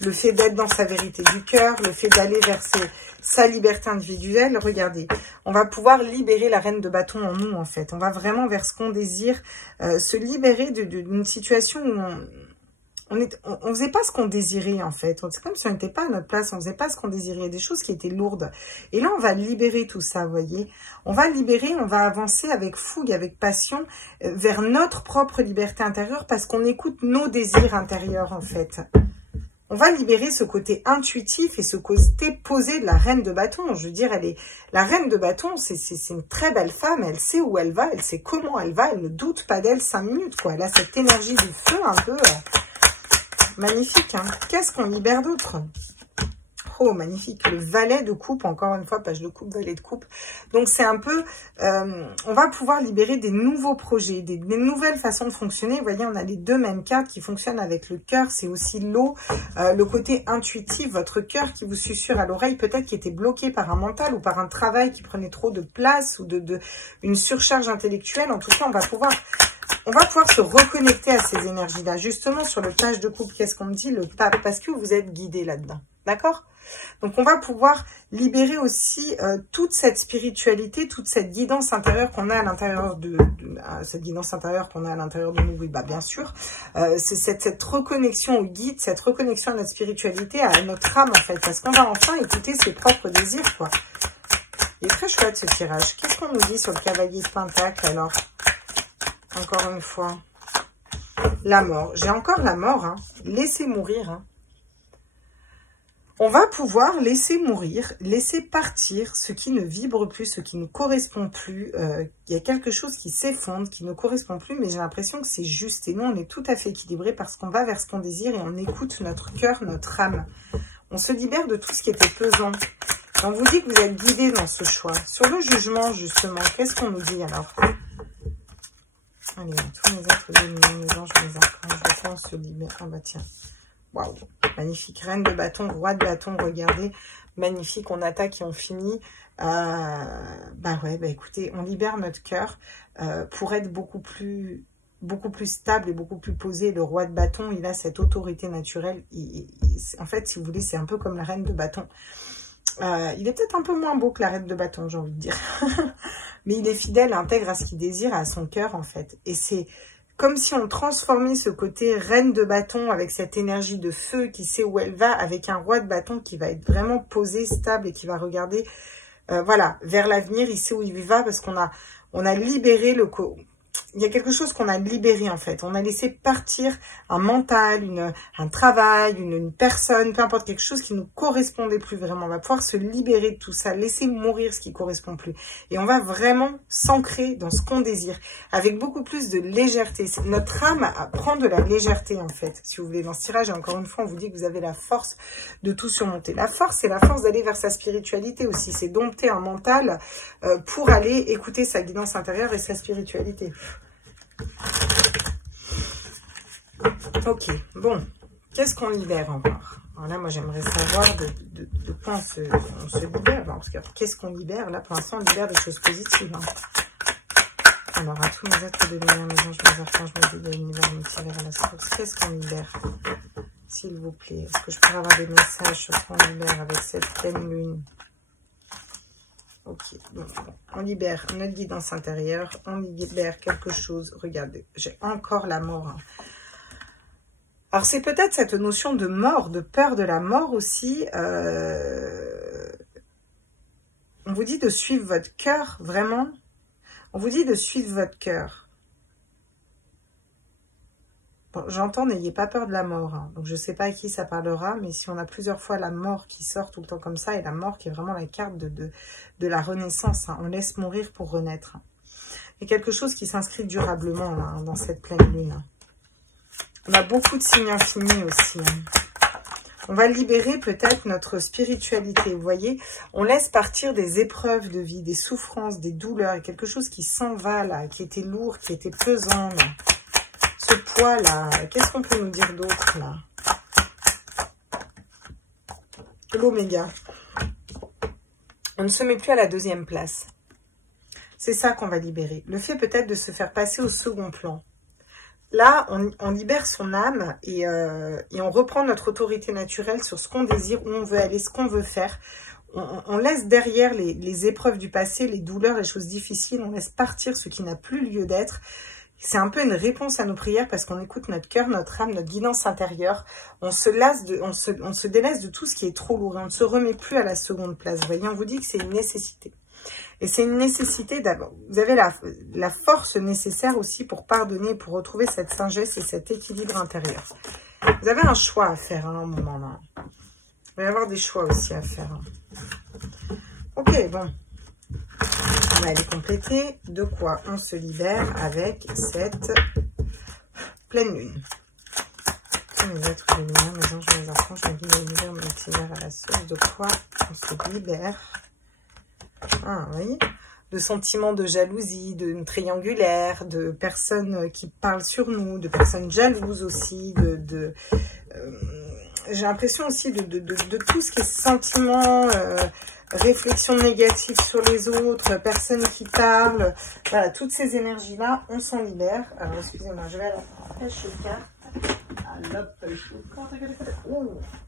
le fait d'être dans sa vérité du cœur, le fait d'aller vers sa liberté individuelle. Regardez, on va pouvoir libérer la reine de bâton en nous en fait. On va vraiment vers ce qu'on désire, se libérer d'une situation où on faisait pas ce qu'on désirait en fait. C'est comme si on n'était pas à notre place, on faisait pas ce qu'on désirait, des choses qui étaient lourdes. Et là, on va libérer tout ça, vous voyez. On va libérer, on va avancer avec fougue, avec passion, vers notre propre liberté intérieure parce qu'on écoute nos désirs intérieurs en fait. On va libérer ce côté intuitif et ce côté posé de la reine de bâton. Je veux dire, la reine de bâton, c'est une très belle femme. Elle sait où elle va, elle sait comment elle va. Elle ne doute pas d'elle 5 minutes, quoi. Elle a cette énergie du feu un peu magnifique. Hein. Qu'est-ce qu'on libère d'autre? Oh, magnifique. Le valet de coupe, encore une fois, page de coupe, valet de coupe. Donc, c'est un peu... on va pouvoir libérer des nouveaux projets, des nouvelles façons de fonctionner. Vous voyez, on a les deux mêmes cartes qui fonctionnent avec le cœur. C'est aussi l'eau, le côté intuitif, votre cœur qui vous susurre à l'oreille, peut-être qui était bloqué par un mental ou par un travail qui prenait trop de place ou une surcharge intellectuelle. En tout cas, on va pouvoir se reconnecter à ces énergies-là. Justement, sur le page de coupe, qu'est-ce qu'on me dit? Le pape, parce que vous êtes guidé là-dedans. D'accord? Donc, on va pouvoir libérer aussi toute cette spiritualité, toute cette guidance intérieure qu'on a à l'intérieur cette guidance intérieure qu'on a à l'intérieur de nous. Oui, bah bien sûr. C'est cette reconnexion au guide, cette reconnexion à notre spiritualité, à notre âme en fait, parce qu'on va enfin écouter ses propres désirs, quoi. Il est très chouette ce tirage. Qu'est-ce qu'on nous dit sur le cavalier de Pentacle alors? Encore une fois, la mort. J'ai encore la mort, hein. Laissez mourir, hein. On va pouvoir laisser mourir, laisser partir ce qui ne vibre plus, ce qui ne correspond plus. Il y a quelque chose qui s'effondre, qui ne correspond plus, mais j'ai l'impression que c'est juste. Et nous, on est tout à fait équilibré parce qu'on va vers ce qu'on désire et on écoute notre cœur, notre âme. On se libère de tout ce qui était pesant. On vous dit que vous êtes guidé dans ce choix. Sur le jugement, justement, qu'est-ce qu'on nous dit alors? Allez, tous mes êtres de lumière, mes anges, mes archanges, je pense se libérer. Ah bah tiens. Waouh, magnifique. Reine de bâton, roi de bâton, regardez. Magnifique, on attaque et on finit. Bah ouais, bah écoutez, on libère notre cœur pour être beaucoup plus beaucoup plus stable et beaucoup plus posé. Le roi de bâton, il a cette autorité naturelle. En fait, si vous voulez, c'est un peu comme la reine de bâton. Il est peut-être un peu moins beau que la reine de bâton, j'ai envie de dire. Mais il est fidèle, intègre à ce qu'il désire, à son cœur, en fait. Et c'est comme si on transformait ce côté reine de bâton avec cette énergie de feu qui sait où elle va, avec un roi de bâton qui va être vraiment posé, stable et qui va regarder, voilà, vers l'avenir. Il sait où il va parce qu'on a libéré le... Il y a quelque chose qu'on a libéré en fait. On a laissé partir un mental, un travail, une personne, peu importe, quelque chose qui ne nous correspondait plus vraiment. On va pouvoir se libérer de tout ça, laisser mourir ce qui ne correspond plus. Et on va vraiment s'ancrer dans ce qu'on désire, avec beaucoup plus de légèreté. Notre âme prend de la légèreté en fait. Si vous voulez, dans ce tirage, et encore une fois, on vous dit que vous avez la force de tout surmonter. La force, c'est la force d'aller vers sa spiritualité aussi. C'est dompter un mental pour aller écouter sa guidance intérieure et sa spiritualité. Ok, bon, qu'est-ce qu'on libère encore? Alors là, moi, j'aimerais savoir de quoi on se libère. Parce que qu'est-ce qu'on libère? Là, pour l'instant, on libère des choses positives. Hein. Alors, à tous mes êtres de lumière, mes anges, mes archanges, mes guides de l'univers, multivers, à la source, qu'est-ce qu'on libère? S'il vous plaît, est-ce que je pourrais avoir des messages sur ce qu'on libère avec cette pleine lune? Ok, donc on libère notre guidance intérieure, on libère quelque chose. Regardez, j'ai encore la mort. Hein. Alors c'est peut-être cette notion de mort, de peur de la mort aussi. On vous dit de suivre votre cœur, vraiment. On vous dit de suivre votre cœur. Bon, j'entends, n'ayez pas peur de la mort. Hein. Donc je ne sais pas à qui ça parlera, mais si on a plusieurs fois la mort qui sort tout le temps comme ça, et la mort qui est vraiment la carte de la renaissance, hein. On laisse mourir pour renaître. Hein. Il y a quelque chose qui s'inscrit durablement là, hein, dans cette pleine lune. Hein. On a beaucoup de signes infinis aussi. Hein. On va libérer peut-être notre spiritualité. Vous voyez, on laisse partir des épreuves de vie, des souffrances, des douleurs, quelque chose qui s'en va là, qui était lourd, qui était pesant là. Ce poids là, qu'est-ce qu'on peut nous dire d'autre là? L'oméga. On ne se met plus à la deuxième place. C'est ça qu'on va libérer. Le fait peut-être de se faire passer au second plan. Là, on libère son âme et on reprend notre autorité naturelle sur ce qu'on désire, où on veut aller, ce qu'on veut faire. On laisse derrière les épreuves du passé, les douleurs, les choses difficiles. On laisse partir ce qui n'a plus lieu d'être. C'est un peu une réponse à nos prières parce qu'on écoute notre cœur, notre âme, notre guidance intérieure. On se délaisse de tout ce qui est trop lourd et on ne se remet plus à la seconde place. Vous voyez, on vous dit que c'est une nécessité. Et c'est une nécessité d'abord. Vous avez la force nécessaire aussi pour pardonner, pour retrouver cette sagesse et cet équilibre intérieur. Vous avez un choix à faire hein, à un moment là. Il va y avoir des choix aussi à faire. Hein. Ok, bon. On va aller compléter de quoi on se libère avec cette pleine lune. Mes êtres de lumière, mes anges, mes archanges, mes guides de l'univers, mes multivers à la source, de quoi on se libère. Ah, vous voyez, de sentiments de jalousie, de triangulaire, de personnes qui parlent sur nous, de personnes jalouses aussi, j'ai l'impression aussi de tout ce qui est sentiment, réflexion négative sur les autres, personnes qui parlent, voilà, toutes ces énergies-là, on s'en libère. Alors, excusez-moi, je vais à la pêche aux cartes.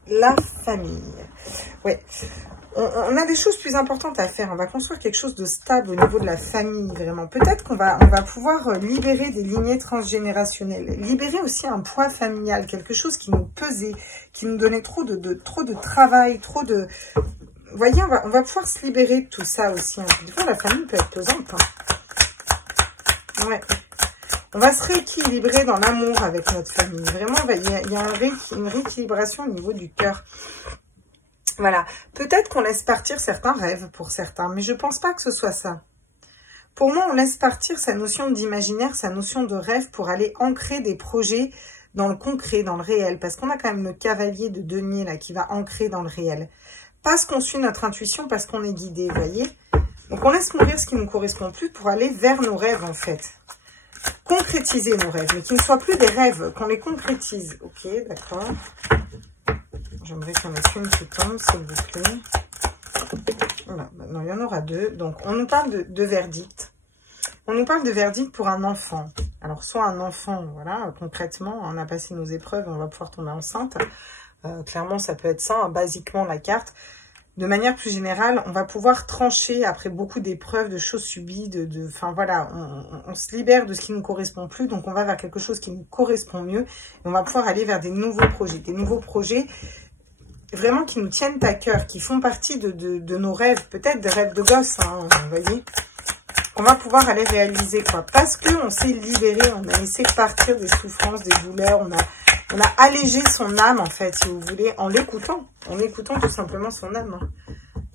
La famille. Oui. On a des choses plus importantes à faire. On va construire quelque chose de stable au niveau de la famille, vraiment. Peut-être qu'on va pouvoir libérer des lignées transgénérationnelles. Libérer aussi un poids familial, quelque chose qui nous pesait, qui nous donnait trop de travail, trop de... Vous voyez, on va pouvoir se libérer de tout ça aussi. Hein. Des fois, la famille peut être pesante. Hein. Ouais. On va se rééquilibrer dans l'amour avec notre famille. Vraiment, il y a une rééquilibration au niveau du cœur. Voilà. Peut-être qu'on laisse partir certains rêves pour certains, mais je pense pas que ce soit ça. Pour moi, on laisse partir sa notion d'imaginaire, sa notion de rêve pour aller ancrer des projets dans le concret, dans le réel. Parce qu'on a quand même le cavalier de denier là qui va ancrer dans le réel. Parce qu'on suit notre intuition, parce qu'on est guidé, vous voyez. Donc, on laisse mourir ce qui ne nous correspond plus pour aller vers nos rêves, en fait. Concrétiser nos rêves, mais qu'ils ne soient plus des rêves, qu'on les concrétise. Ok, d'accord. J'aimerais qu'il y en ait une qui tombe, s'il vous plaît. Voilà, maintenant il y en aura deux. Donc, on nous parle de verdict. On nous parle de verdict pour un enfant. Alors, soit un enfant, voilà, concrètement, on a passé nos épreuves, on va pouvoir tomber enceinte. Clairement, ça peut être ça, hein, basiquement, la carte. De manière plus générale, on va pouvoir trancher après beaucoup d'épreuves, de choses subies, enfin voilà, on se libère de ce qui ne nous correspond plus, donc on va vers quelque chose qui nous correspond mieux, et on va pouvoir aller vers des nouveaux projets vraiment qui nous tiennent à cœur, qui font partie de nos rêves, peut-être des rêves de gosse, hein, vous voyez. On va pouvoir aller réaliser, quoi. Parce qu'on s'est libéré, on a laissé partir des souffrances, des douleurs, on a allégé son âme, en fait, si vous voulez, en l'écoutant tout simplement son âme. Hein.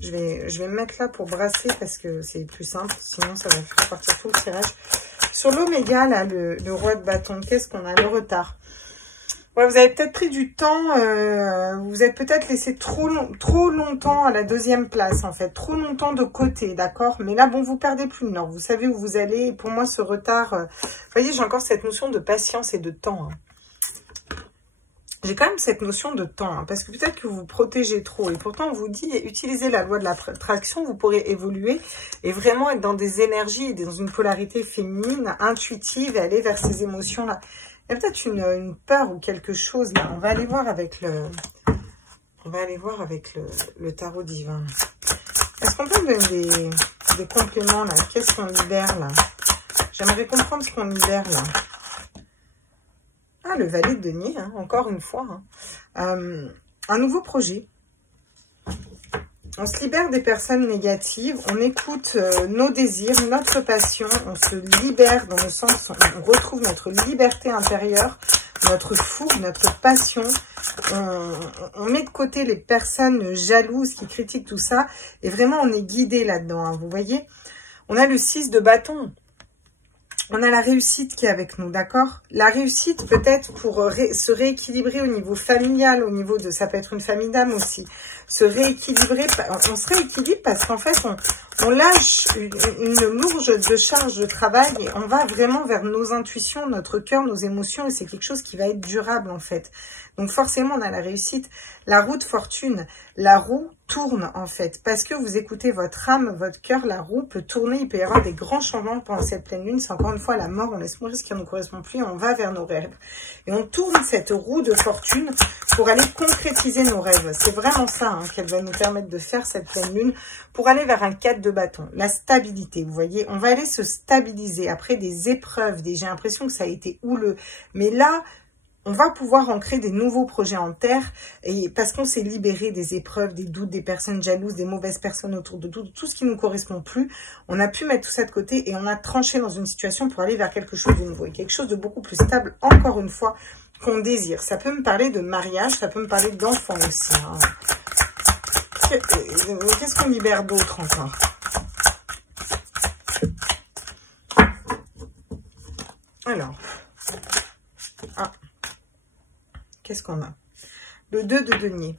Je vais me mettre là pour brasser parce que c'est plus simple, sinon ça va faire partir tout le tirage. Sur l'oméga, là, le roi de bâton, qu'est-ce qu'on a? Le retard. Ouais, vous avez peut-être pris du temps, vous êtes peut-être laissé trop longtemps à la deuxième place, en fait. Trop longtemps de côté, d'accord? Mais là, bon, vous perdez plus le nord. Vous savez où vous allez. Et pour moi, ce retard... vous voyez, j'ai encore cette notion de patience et de temps. Hein. J'ai quand même cette notion de temps. Hein, parce que peut-être que vous vous protégez trop. Et pourtant, on vous dit, utilisez la loi de l'attraction, vous pourrez évoluer. Et vraiment être dans des énergies, dans une polarité féminine, intuitive, et aller vers ces émotions-là. Il y a peut-être une peur ou quelque chose là. On va aller voir avec le tarot divin. Est-ce qu'on peut me donner des compléments là? Qu'est-ce qu'on libère là? J'aimerais comprendre ce qu'on libère là. Ah, le valet de denier, hein, encore une fois. Hein. Un nouveau projet. On se libère des personnes négatives, on écoute nos désirs, notre passion, on se libère dans le sens, on retrouve notre liberté intérieure, notre fougue, notre passion. On met de côté les personnes jalouses qui critiquent tout ça et vraiment on est guidé là-dedans. Hein, vous voyez, on a le 6 de bâton. On a la réussite qui est avec nous, d'accord? La réussite peut-être pour se rééquilibrer au niveau familial, au niveau de... Ça peut être une famille d'âme aussi. Se rééquilibrer, on se rééquilibre parce qu'en fait, on lâche une lourde de charge de travail et on va vraiment vers nos intuitions, notre cœur, nos émotions et c'est quelque chose qui va être durable en fait. Donc forcément, on a la réussite. La roue de fortune, la roue tourne en fait. Parce que vous écoutez votre âme, votre cœur, la roue peut tourner. Il peut y avoir des grands changements pendant cette pleine lune. C'est encore une fois la mort, on laisse mourir ce qui ne nous correspond plus. On va vers nos rêves. Et on tourne cette roue de fortune pour aller concrétiser nos rêves. C'est vraiment ça hein, qu'elle va nous permettre de faire cette pleine lune pour aller vers un 4 de bâton. La stabilité, vous voyez. On va aller se stabiliser après des épreuves. J'ai l'impression que ça a été houleux. Mais là... on va pouvoir ancrer des nouveaux projets en terre et parce qu'on s'est libéré des épreuves, des doutes, des personnes jalouses, des mauvaises personnes autour de tout ce qui ne nous correspond plus. On a pu mettre tout ça de côté et on a tranché dans une situation pour aller vers quelque chose de nouveau et quelque chose de beaucoup plus stable, encore une fois, qu'on désire. Ça peut me parler de mariage, ça peut me parler d'enfants aussi. Hein. Qu'est-ce qu'on libère d'autre encore ? Alors, qu'est-ce qu'on a? Le 2 de denier.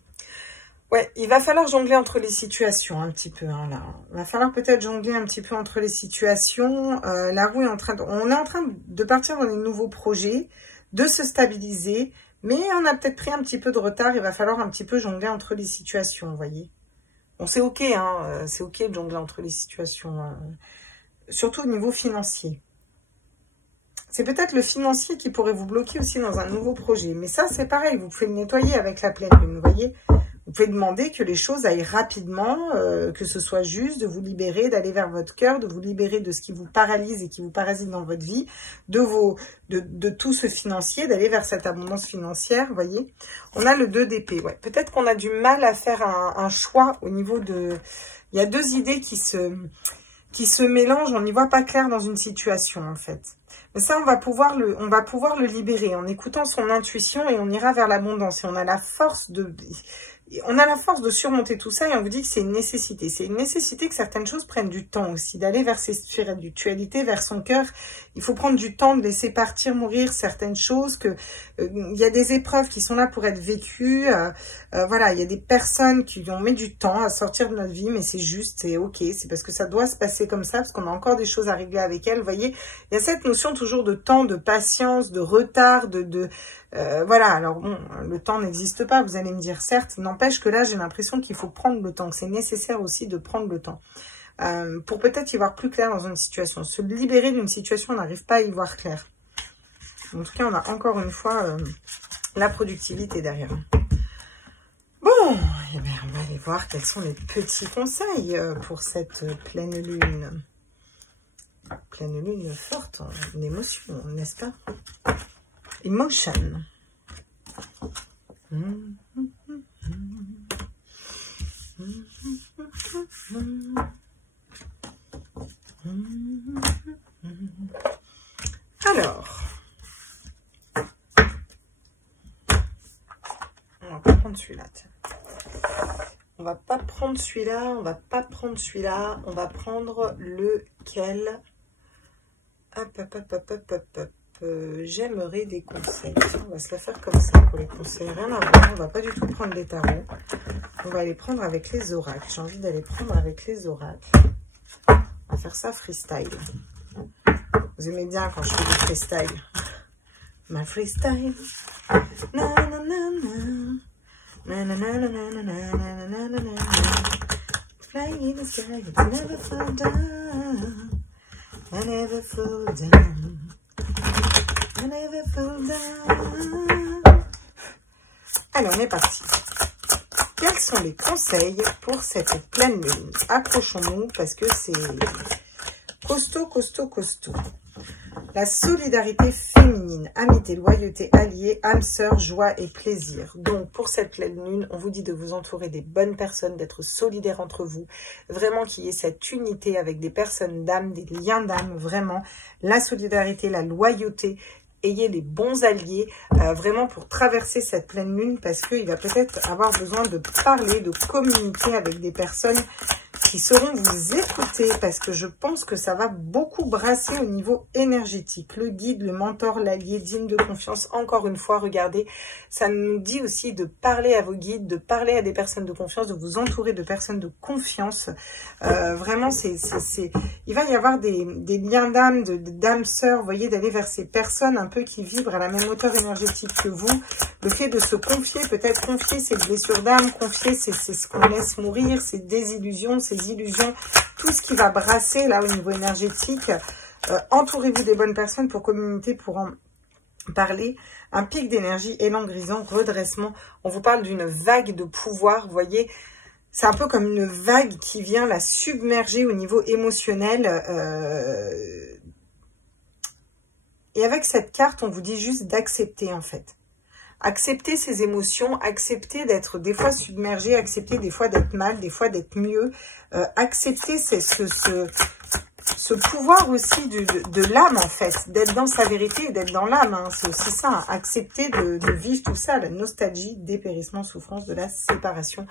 Ouais, il va falloir jongler entre les situations un petit peu. Hein, là. Il va falloir peut-être jongler un petit peu entre les situations. La roue est en train de... On est en train de partir dans des nouveaux projets, de se stabiliser, mais on a peut-être pris un petit peu de retard. Il va falloir un petit peu jongler entre les situations, vous voyez. Bon, c'est ok, hein, c'est ok de jongler entre les situations, surtout au niveau financier. C'est peut-être le financier qui pourrait vous bloquer aussi dans un nouveau projet. Mais ça, c'est pareil, vous pouvez le nettoyer avec la pleine lune, vous voyez. Vous pouvez demander que les choses aillent rapidement, que ce soit juste, de vous libérer, d'aller vers votre cœur, de vous libérer de ce qui vous paralyse et qui vous parasite dans votre vie, de tout ce financier, d'aller vers cette abondance financière, vous voyez. On a le 2 d'épée, ouais. Peut-être qu'on a du mal à faire un choix au niveau de... Il y a deux idées qui se mélangent, on n'y voit pas clair dans une situation, en fait. Mais ça, on va pouvoir le libérer en écoutant son intuition et on ira vers l'abondance. Et on a la force de surmonter tout ça et on vous dit que c'est une nécessité. C'est une nécessité que certaines choses prennent du temps aussi, d'aller vers ses spiritualités, vers son cœur. Il faut prendre du temps de laisser partir, mourir certaines choses, que il y a des épreuves qui sont là pour être vécues. Voilà, il y a des personnes qui ont mis du temps à sortir de notre vie, mais c'est juste, c'est ok, c'est parce que ça doit se passer comme ça, parce qu'on a encore des choses à régler avec elles. Vous voyez, il y a cette notion toujours de temps, de patience, de retard, voilà, alors bon, le temps n'existe pas, vous allez me dire, certes, n'empêche que là, j'ai l'impression qu'il faut prendre le temps, que c'est nécessaire aussi de prendre le temps. Pour peut-être y voir plus clair dans une situation. Se libérer d'une situation, on n'arrive pas à y voir clair. En tout cas, on a encore une fois la productivité derrière. Bon, eh bien, on va aller voir quels sont les petits conseils pour cette pleine lune. Pleine lune forte en émotion, n'est-ce pas? Emotion. Alors, on va pas prendre celui-là. On va pas prendre celui-là, on va pas prendre celui-là, on va prendre lequel. Hop, hop, hop, hop, hop, hop, hop. J'aimerais des conseils. On va se la faire comme ça pour les conseils. Rien à voir, on va pas du tout prendre des tarots. On va les prendre avec les oracles. J'ai envie d'aller prendre avec les oracles. On va faire ça freestyle. Vous aimez bien quand je fais du freestyle. Ma freestyle. Na na na na. Na na na na na na na na na. Flying in the sky, I never fall down. I never fall down. I never fall down. Alors, on est parti. Quels sont les conseils pour cette pleine lune? Accrochons-nous parce que c'est costaud, costaud, costaud. La solidarité féminine, amitié, loyauté, alliés, âme sœur, joie et plaisir. Donc, pour cette pleine lune, on vous dit de vous entourer des bonnes personnes, d'être solidaires entre vous. Vraiment qu'il y ait cette unité avec des personnes d'âme, des liens d'âme, vraiment. La solidarité, la loyauté. Ayez les bons alliés, vraiment pour traverser cette pleine lune, parce qu'il va peut-être avoir besoin de parler, de communiquer avec des personnes qui sauront vous écouter, parce que je pense que ça va beaucoup brasser au niveau énergétique. Le guide, le mentor, l'allié digne de confiance, encore une fois, regardez, ça nous dit aussi de parler à vos guides, de parler à des personnes de confiance, de vous entourer de personnes de confiance. Vraiment, il va y avoir des liens d'âme, d'âme sœur, vous voyez, d'aller vers ces personnes un peu qui vibrent à la même hauteur énergétique que vous. Le fait de se confier, peut-être confier ses blessures d'âme, confier c'est ce qu'on laisse mourir, ses désillusions, ses illusions, tout ce qui va brasser là au niveau énergétique. Entourez-vous des bonnes personnes pour communiquer, pour en parler. Un pic d'énergie, élan grisant, redressement. On vous parle d'une vague de pouvoir, vous voyez. C'est un peu comme une vague qui vient la submerger au niveau émotionnel. Et avec cette carte, on vous dit juste d'accepter en fait. Accepter ses émotions, accepter d'être des fois submergé, accepter des fois d'être mal, des fois d'être mieux. Accepter ce pouvoir aussi de l'âme en fait, d'être dans sa vérité et d'être dans l'âme. Hein. C'est aussi ça, hein. Accepter de vivre tout ça, la nostalgie, dépérissement, souffrance, de la séparation.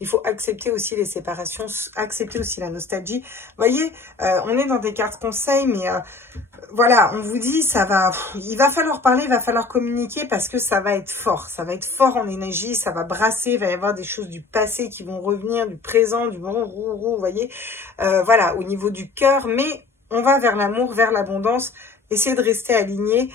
Il faut accepter aussi les séparations, accepter aussi la nostalgie. Vous voyez, on est dans des cartes conseils, mais voilà, on vous dit, il va falloir parler, il va falloir communiquer parce que ça va être fort. Ça va être fort en énergie, ça va brasser, il va y avoir des choses du passé qui vont revenir, du présent, du vous voyez. Voilà, au niveau du cœur, mais on va vers l'amour, vers l'abondance. Essayez de rester aligné.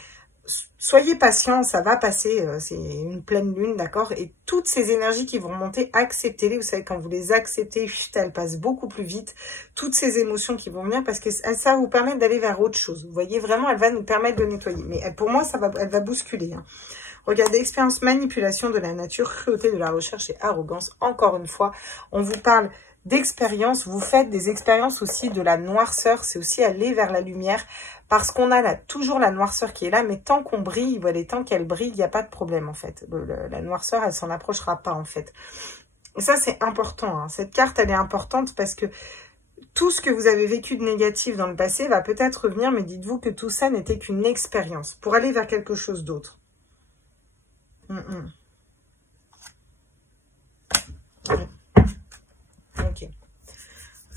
Soyez patient, ça va passer, c'est une pleine lune, d'accord? Et toutes ces énergies qui vont monter, acceptez-les. Vous savez, quand vous les acceptez, elles passent beaucoup plus vite. Toutes ces émotions qui vont venir, parce que ça va vous permettre d'aller vers autre chose. Vous voyez, vraiment, elle va nous permettre de nettoyer. Mais pour moi, elle va bousculer. Hein. Regardez, expérience, manipulation de la nature, cruauté de la recherche et arrogance. Encore une fois, on vous parle d'expérience. Vous faites des expériences aussi de la noirceur. C'est aussi aller vers la lumière. Parce qu'on a toujours la noirceur qui est là, mais tant qu'on brille, voilà, tant qu'elle brille, il n'y a pas de problème en fait. La noirceur, elle s'en approchera pas en fait. Et ça, c'est important. Hein. Cette carte, elle est importante parce que tout ce que vous avez vécu de négatif dans le passé va peut-être revenir, mais dites-vous que tout ça n'était qu'une expérience pour aller vers quelque chose d'autre. Ok.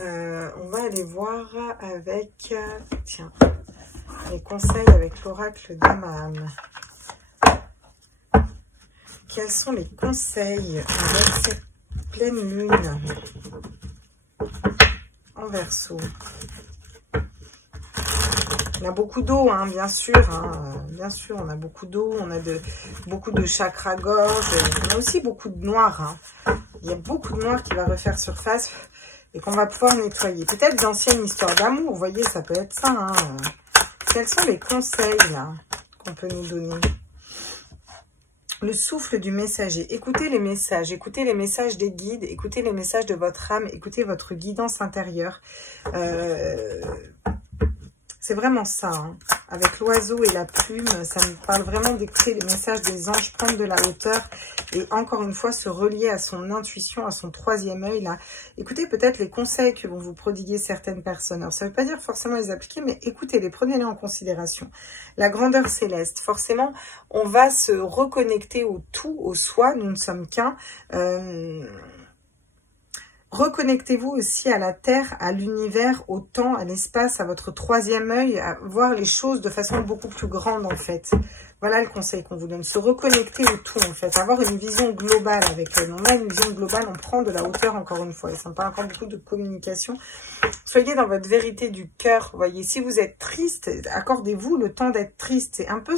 On va aller voir avec... tiens... les conseils avec l'oracle de ma âme. Quels sont les conseils avec cette pleine lune en Verseau? On a beaucoup d'eau, hein, bien sûr. Hein, bien sûr, on a beaucoup d'eau. On a beaucoup de chakra gorge. On a aussi beaucoup de noir. Hein. Il y a beaucoup de noir qui va refaire surface et qu'on va pouvoir nettoyer. Peut-être d'anciennes histoires d'amour. Vous voyez, ça peut être ça. Hein. Quels sont les conseils là qu'on peut nous donner? Le souffle du messager. Écoutez les messages des guides, écoutez les messages de votre âme, écoutez votre guidance intérieure. C'est vraiment ça, hein. Avec l'oiseau et la plume, ça me parle vraiment d'écouter les messages des anges, prendre de la hauteur et encore une fois se relier à son intuition, à son troisième œil là. Écoutez peut-être les conseils que vont vous prodiguer certaines personnes. Alors ça ne veut pas dire forcément les appliquer, mais écoutez-les, prenez-les en considération. La grandeur céleste, forcément, on va se reconnecter au tout, au soi, nous ne sommes qu'un. Reconnectez-vous aussi à la Terre, à l'univers, au temps, à l'espace, à votre troisième œil, à voir les choses de façon beaucoup plus grande en fait. Voilà le conseil qu'on vous donne, se reconnecter au tout en fait, avoir une vision globale avec elle. On a une vision globale, on prend de la hauteur encore une fois, et ça me parle encore beaucoup de communication. Soyez dans votre vérité du cœur, vous voyez, si vous êtes triste, accordez-vous le temps d'être triste. C'est un peu,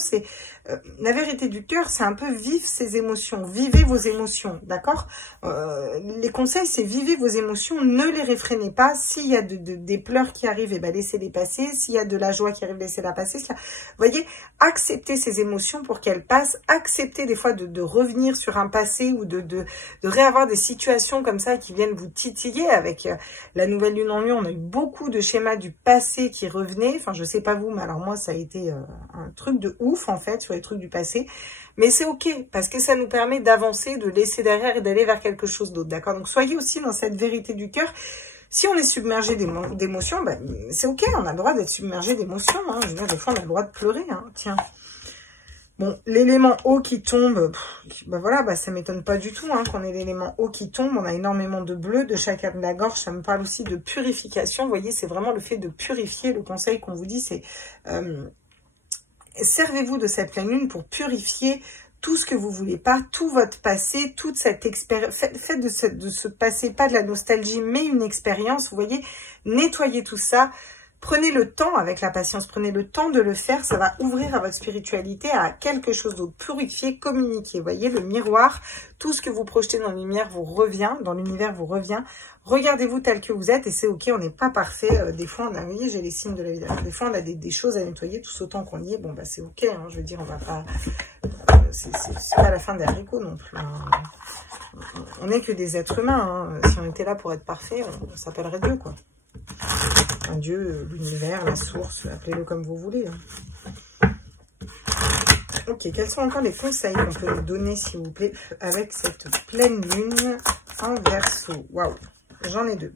la vérité du cœur, c'est un peu vivre ses émotions, vivez vos émotions, d'accord? Les conseils, c'est vivez vos émotions, ne les réfrénez pas. S'il y a des pleurs qui arrivent, eh ben laissez-les passer. S'il y a de la joie qui arrive, laissez-la passer. Vous voyez, acceptez ces émotions pour qu'elles passent. Acceptez des fois de revenir sur un passé ou de réavoir des situations comme ça qui viennent vous titiller. Avec la nouvelle lune en lion, on a eu beaucoup de schémas du passé qui revenaient. Enfin, je sais pas vous, mais alors moi, ça a été un truc de ouf en fait sur les trucs du passé. Mais c'est ok, parce que ça nous permet d'avancer, de laisser derrière et d'aller vers quelque chose d'autre, d'accord? Donc, soyez aussi dans cette vérité du cœur. Si on est submergé d'émotions, ben, c'est ok, on a le droit d'être submergé d'émotions. Hein. Je veux dire, des fois, on a le droit de pleurer, hein. Tiens. Bon, l'élément eau qui tombe, ben voilà, ben ça m'étonne pas du tout hein, qu'on ait l'élément eau qui tombe. On a énormément de bleu, de chakra de la gorge. Ça me parle aussi de purification. Vous voyez, c'est vraiment le fait de purifier. Le conseil qu'on vous dit, c'est... servez-vous de cette pleine lune pour purifier tout ce que vous voulez pas, tout votre passé, toute cette expérience. Faites de ce passé pas de la nostalgie, mais une expérience. Vous voyez, nettoyez tout ça. Prenez le temps avec la patience, prenez le temps de le faire. Ça va ouvrir à votre spiritualité, à quelque chose d'autre. Purifier, communiquer. Vous voyez, le miroir, tout ce que vous projetez dans la lumière vous revient, dans l'univers vous revient. Regardez-vous tel que vous êtes et c'est ok, on n'est pas parfait. Des fois, on a, vous voyez, j'ai les signes de la vie. Des fois, on a des choses à nettoyer tout autant qu'on y est. Bon, bah c'est ok, hein, je veux dire, on va pas... c'est pas la fin des haricots non plus. Hein. On n'est que des êtres humains. Hein. Si on était là pour être parfait, on s'appellerait Dieu, quoi. Un Dieu, l'univers, la source, appelez-le comme vous voulez. Hein. Ok, quels sont encore les conseils qu'on peut nous donner, s'il vous plaît, avec cette pleine lune en Verseau? Waouh, j'en ai deux.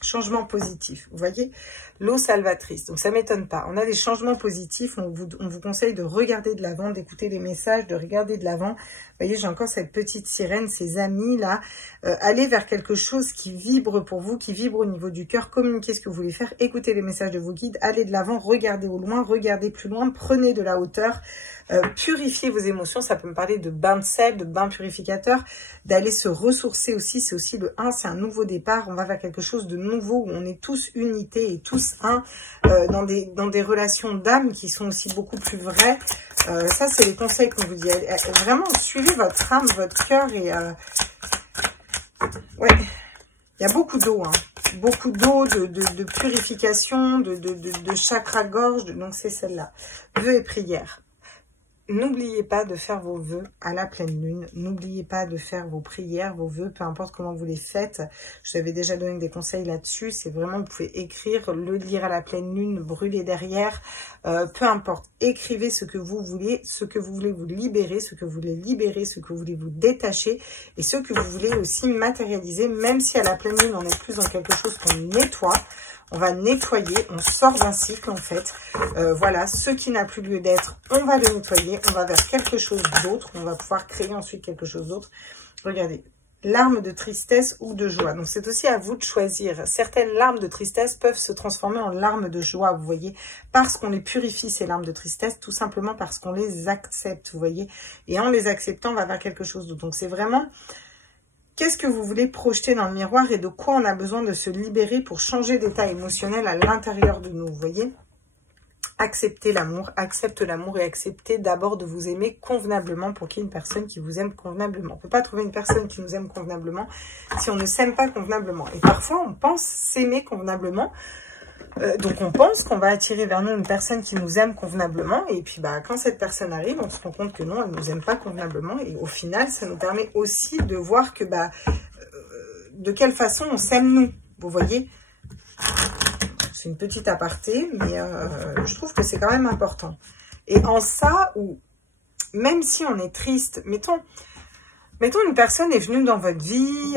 Changement positif, vous voyez, l'eau salvatrice, donc ça m'étonne pas. On a des changements positifs, on vous conseille de regarder de l'avant, d'écouter les messages, de regarder de l'avant. Vous voyez, j'ai encore cette petite sirène, ces amis là. Allez vers quelque chose qui vibre pour vous, qui vibre au niveau du cœur. Communiquez ce que vous voulez faire, écoutez les messages de vos guides, allez de l'avant, regardez au loin, regardez plus loin, prenez de la hauteur. Purifiez vos émotions, ça peut me parler de bain de sel, de bain purificateur, d'aller se ressourcer aussi, c'est aussi le 1, c'est un nouveau départ, on va vers quelque chose de nouveau où on est tous unité et tous un, dans des relations d'âme qui sont aussi beaucoup plus vraies. Ça, c'est les conseils qu'on vous dit. Vraiment, suivez votre âme, votre cœur et... ouais, il y a beaucoup d'eau, hein. Beaucoup d'eau, de purification, de chakra-gorge, donc c'est celle-là. Vœux et prières. N'oubliez pas de faire vos vœux à la pleine lune. N'oubliez pas de faire vos prières, vos vœux, peu importe comment vous les faites. Je vous avais déjà donné des conseils là-dessus. C'est vraiment, vous pouvez écrire, le lire à la pleine lune, brûler derrière. Peu importe. Écrivez ce que vous voulez vous libérer, ce que vous voulez libérer, ce que vous voulez vous détacher et ce que vous voulez aussi matérialiser, même si à la pleine lune, on est plus dans quelque chose qu'on nettoie. On va nettoyer, on sort d'un cycle en fait. Voilà, ce qui n'a plus lieu d'être, on va le nettoyer. On va vers quelque chose d'autre. On va pouvoir créer ensuite quelque chose d'autre. Regardez, larmes de tristesse ou de joie. Donc c'est aussi à vous de choisir. Certaines larmes de tristesse peuvent se transformer en larmes de joie, vous voyez. Parce qu'on les purifie, ces larmes de tristesse, tout simplement parce qu'on les accepte, vous voyez. Et en les acceptant, on va vers quelque chose d'autre. Donc c'est vraiment... Qu'est-ce que vous voulez projeter dans le miroir et de quoi on a besoin de se libérer pour changer d'état émotionnel à l'intérieur de nous, vous voyez? Acceptez l'amour, accepte l'amour et acceptez d'abord de vous aimer convenablement pour qu'il y ait une personne qui vous aime convenablement. On ne peut pas trouver une personne qui nous aime convenablement si on ne s'aime pas convenablement. Et parfois, on pense s'aimer convenablement Donc on pense qu'on va attirer vers nous une personne qui nous aime convenablement. Et puis bah, quand cette personne arrive, on se rend compte que non, elle ne nous aime pas convenablement. Et au final, ça nous permet aussi de voir que bah, de quelle façon on s'aime nous. Vous voyez, c'est une petite aparté, mais je trouve que c'est quand même important. Et en ça, où même si on est triste, mettons une personne est venue dans votre vie,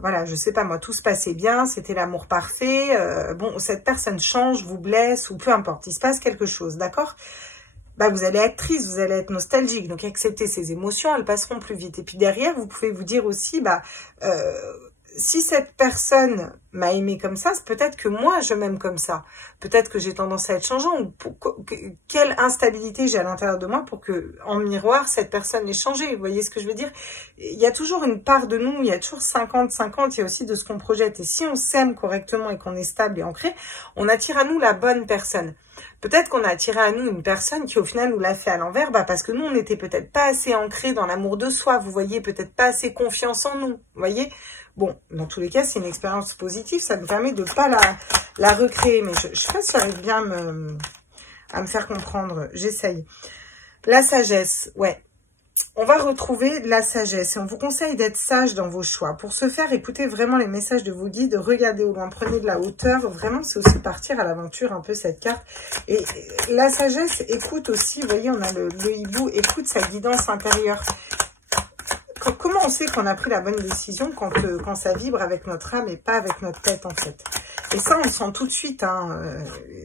voilà, je sais pas moi, tout se passait bien, c'était l'amour parfait, bon, cette personne change, vous blesse, ou peu importe, il se passe quelque chose, d'accord? Bah, vous allez être triste, vous allez être nostalgique, donc acceptez ces émotions, elles passeront plus vite. Et puis derrière, vous pouvez vous dire aussi, bah, si cette personne m'a aimé comme ça, c'est peut-être que moi, je m'aime comme ça. Peut-être que j'ai tendance à être changeant. Ou quelle instabilité j'ai à l'intérieur de moi pour que, en miroir, cette personne ait changé. Vous voyez ce que je veux dire? Il y a toujours une part de nous, il y a toujours 50-50, il y a aussi de ce qu'on projette. Et si on s'aime correctement et qu'on est stable et ancré, on attire à nous la bonne personne. Peut-être qu'on a attiré à nous une personne qui, au final, nous l'a fait à l'envers, bah, parce que nous, on n'était peut-être pas assez ancrés dans l'amour de soi, vous voyez, peut-être pas assez confiance en nous, vous voyez. Bon, dans tous les cas, c'est une expérience positive, ça me permet de ne pas la recréer, mais je sais pas si j'arrive bien à me faire comprendre, j'essaye. La sagesse, ouais. On va retrouver la sagesse et on vous conseille d'être sage dans vos choix. Pour ce faire, écoutez vraiment les messages de vos guides, regardez au loin, prenez de la hauteur. Vraiment, c'est aussi partir à l'aventure un peu cette carte. Et la sagesse écoute aussi, vous voyez, on a le hibou, écoute sa guidance intérieure. Comment on sait qu'on a pris la bonne décision quand ça vibre avec notre âme et pas avec notre tête, en fait? Et ça, on le sent tout de suite. Hein.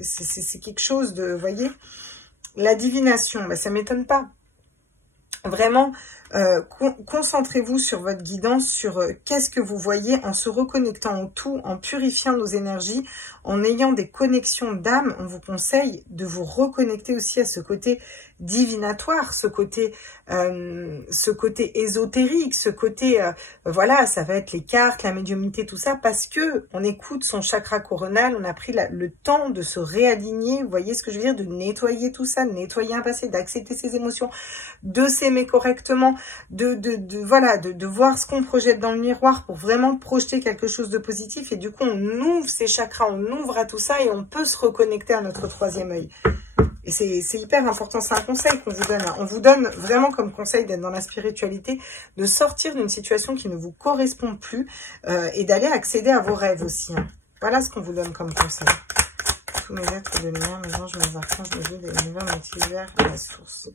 C'est quelque chose de, vous voyez, la divination, ben, ça ne m'étonne pas. Vraiment, concentrez-vous sur votre guidance, sur qu'est-ce que vous voyez, en se reconnectant au tout, en purifiant nos énergies, en ayant des connexions d'âme. On vous conseille de vous reconnecter aussi à ce côté divinatoire, ce côté ésotérique, ce côté, voilà, ça va être les cartes, la médiumnité, tout ça, parce que on écoute son chakra coronal, on a pris le temps de se réaligner, vous voyez ce que je veux dire, de nettoyer tout ça, de nettoyer un passé, d'accepter ses émotions, de s'aimer correctement, de voir ce qu'on projette dans le miroir pour vraiment projeter quelque chose de positif. Et du coup, on ouvre ses chakras, on ouvre à tout ça et on peut se reconnecter à notre troisième œil. Et c'est hyper important, c'est un conseil qu'on vous donne. On vous donne vraiment comme conseil d'être dans la spiritualité, de sortir d'une situation qui ne vous correspond plus et d'aller accéder à vos rêves aussi. Hein. Voilà ce qu'on vous donne comme conseil. Tous mes êtres de lumière, mes anges, mes archanges, mes guides et l'univers multivers à la source.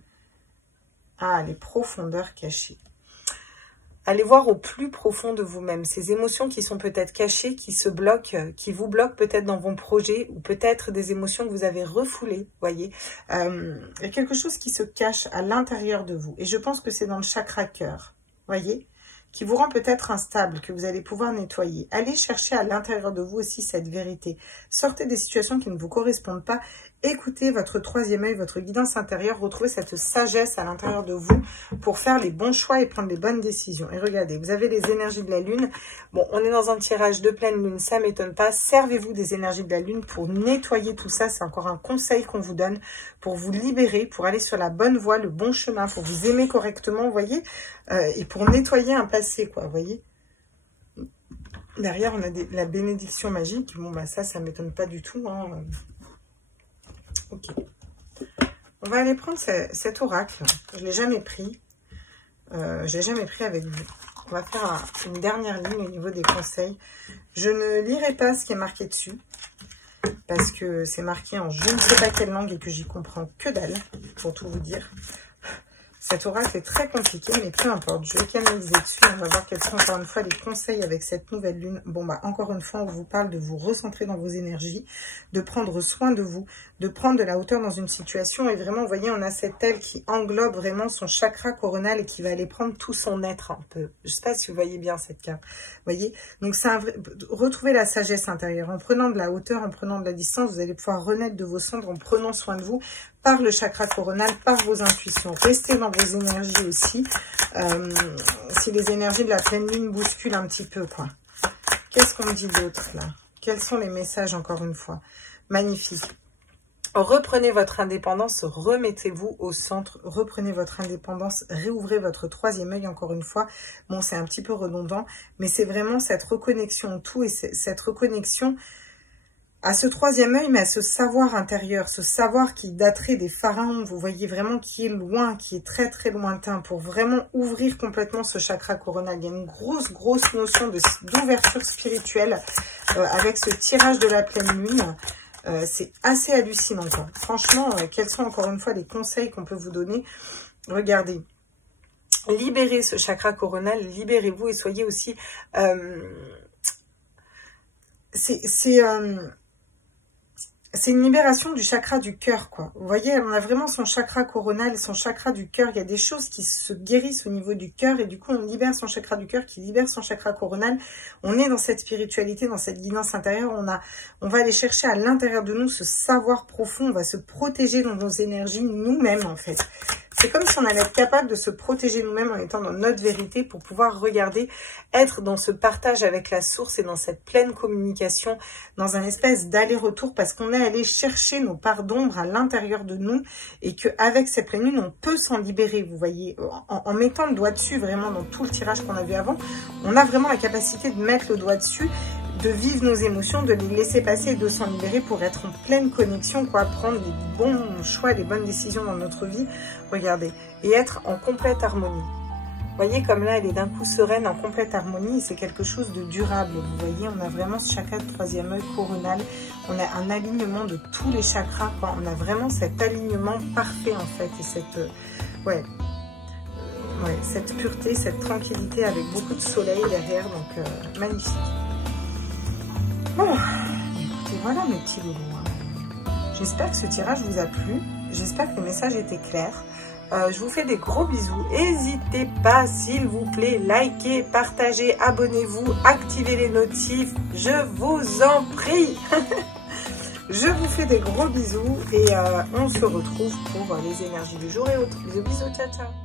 Ah, les profondeurs cachées. Allez voir au plus profond de vous-même, ces émotions qui sont peut-être cachées, qui se bloquent, qui vous bloquent peut-être dans vos projets, ou peut-être des émotions que vous avez refoulées, voyez. Il y a quelque chose qui se cache à l'intérieur de vous, et je pense que c'est dans le chakra cœur, voyez, qui vous rend peut-être instable, que vous allez pouvoir nettoyer. Allez chercher à l'intérieur de vous aussi cette vérité. Sortez des situations qui ne vous correspondent pas. Écoutez votre troisième œil, votre guidance intérieure. Retrouvez cette sagesse à l'intérieur de vous pour faire les bons choix et prendre les bonnes décisions. Et regardez, vous avez les énergies de la lune. Bon, on est dans un tirage de pleine lune, ça ne m'étonne pas. Servez-vous des énergies de la lune pour nettoyer tout ça. C'est encore un conseil qu'on vous donne pour vous libérer, pour aller sur la bonne voie, le bon chemin, pour vous aimer correctement, vous voyez, et pour nettoyer un passé, quoi, vous voyez. Derrière, on a la bénédiction magique. Bon, bah ça ne m'étonne pas du tout, hein. Ok. On va aller prendre cet oracle. Je ne l'ai jamais pris. Je l'ai jamais pris avec vous. On va faire une dernière ligne au niveau des conseils. Je ne lirai pas ce qui est marqué dessus. Parce que c'est marqué en je ne sais pas quelle langue et que j'y comprends que dalle, pour tout vous dire. Cet oracle est très compliqué, mais peu importe. Je vais canaliser dessus. On va voir quels sont encore une fois les conseils avec cette nouvelle lune. Bon, bah, encore une fois, on vous parle de vous recentrer dans vos énergies, de prendre soin de vous, de prendre de la hauteur dans une situation. Et vraiment, vous voyez, on a cette aile qui englobe vraiment son chakra coronal et qui va aller prendre tout son être un peu. Je ne sais pas si vous voyez bien cette carte. Vous voyez? Donc, c'est un vrai... Retrouvez la sagesse intérieure. En prenant de la hauteur, en prenant de la distance, vous allez pouvoir renaître de vos cendres en prenant soin de vous par le chakra coronal, par vos intuitions. Restez dans vos énergies aussi. Si les énergies de la pleine lune bousculent un petit peu, quoi. Qu'est-ce qu'on dit d'autre, là? Quels sont les messages, encore une fois? Magnifique. Reprenez votre indépendance, remettez-vous au centre, reprenez votre indépendance, réouvrez votre troisième œil, encore une fois. Bon, c'est un petit peu redondant, mais c'est vraiment cette reconnexion au tout et cette reconnexion à ce troisième œil, mais à ce savoir intérieur, ce savoir qui daterait des pharaons, vous voyez vraiment qui est loin, qui est très très lointain, pour vraiment ouvrir complètement ce chakra coronal. Il y a une grosse notion d'ouverture spirituelle avec ce tirage de la pleine lune. C'est assez hallucinant, quoi. Franchement, quels sont encore une fois les conseils qu'on peut vous donner? Regardez, libérez ce chakra coronal, libérez-vous et soyez aussi... c'est une libération du chakra du cœur, quoi. Vous voyez, on a vraiment son chakra coronal, son chakra du cœur. Il y a des choses qui se guérissent au niveau du cœur et du coup, on libère son chakra du cœur qui libère son chakra coronal. On est dans cette spiritualité, dans cette guidance intérieure. On va aller chercher à l'intérieur de nous ce savoir profond. On va se protéger dans nos énergies nous-mêmes, en fait. C'est comme si on allait être capable de se protéger nous-mêmes en étant dans notre vérité pour pouvoir regarder, être dans ce partage avec la source et dans cette pleine communication, dans un espèce d'aller-retour parce qu'on est allé chercher nos parts d'ombre à l'intérieur de nous et qu'avec cette pleine lune, on peut s'en libérer, vous voyez. En mettant le doigt dessus, vraiment dans tout le tirage qu'on a vu avant, on a vraiment la capacité de mettre le doigt dessus, de vivre nos émotions, de les laisser passer et de s'en libérer pour être en pleine connexion, quoi, prendre des bons choix, des bonnes décisions dans notre vie, regardez, et être en complète harmonie. Vous voyez, comme là, elle est d'un coup sereine, en complète harmonie, c'est quelque chose de durable, vous voyez, on a vraiment ce chakra de troisième œil coronal, on a un alignement de tous les chakras, quoi, on a vraiment cet alignement parfait, en fait, et cette, cette pureté, cette tranquillité avec beaucoup de soleil derrière, donc magnifique. Bon, écoutez, voilà mes petits loulous. J'espère que ce tirage vous a plu. J'espère que le message était clair. Je vous fais des gros bisous. N'hésitez pas, s'il vous plaît, likez, partagez, abonnez-vous, activez les notifs. Je vous en prie. Je vous fais des gros bisous et on se retrouve pour les énergies du jour et autres. Bisous, bisous, ciao, ciao.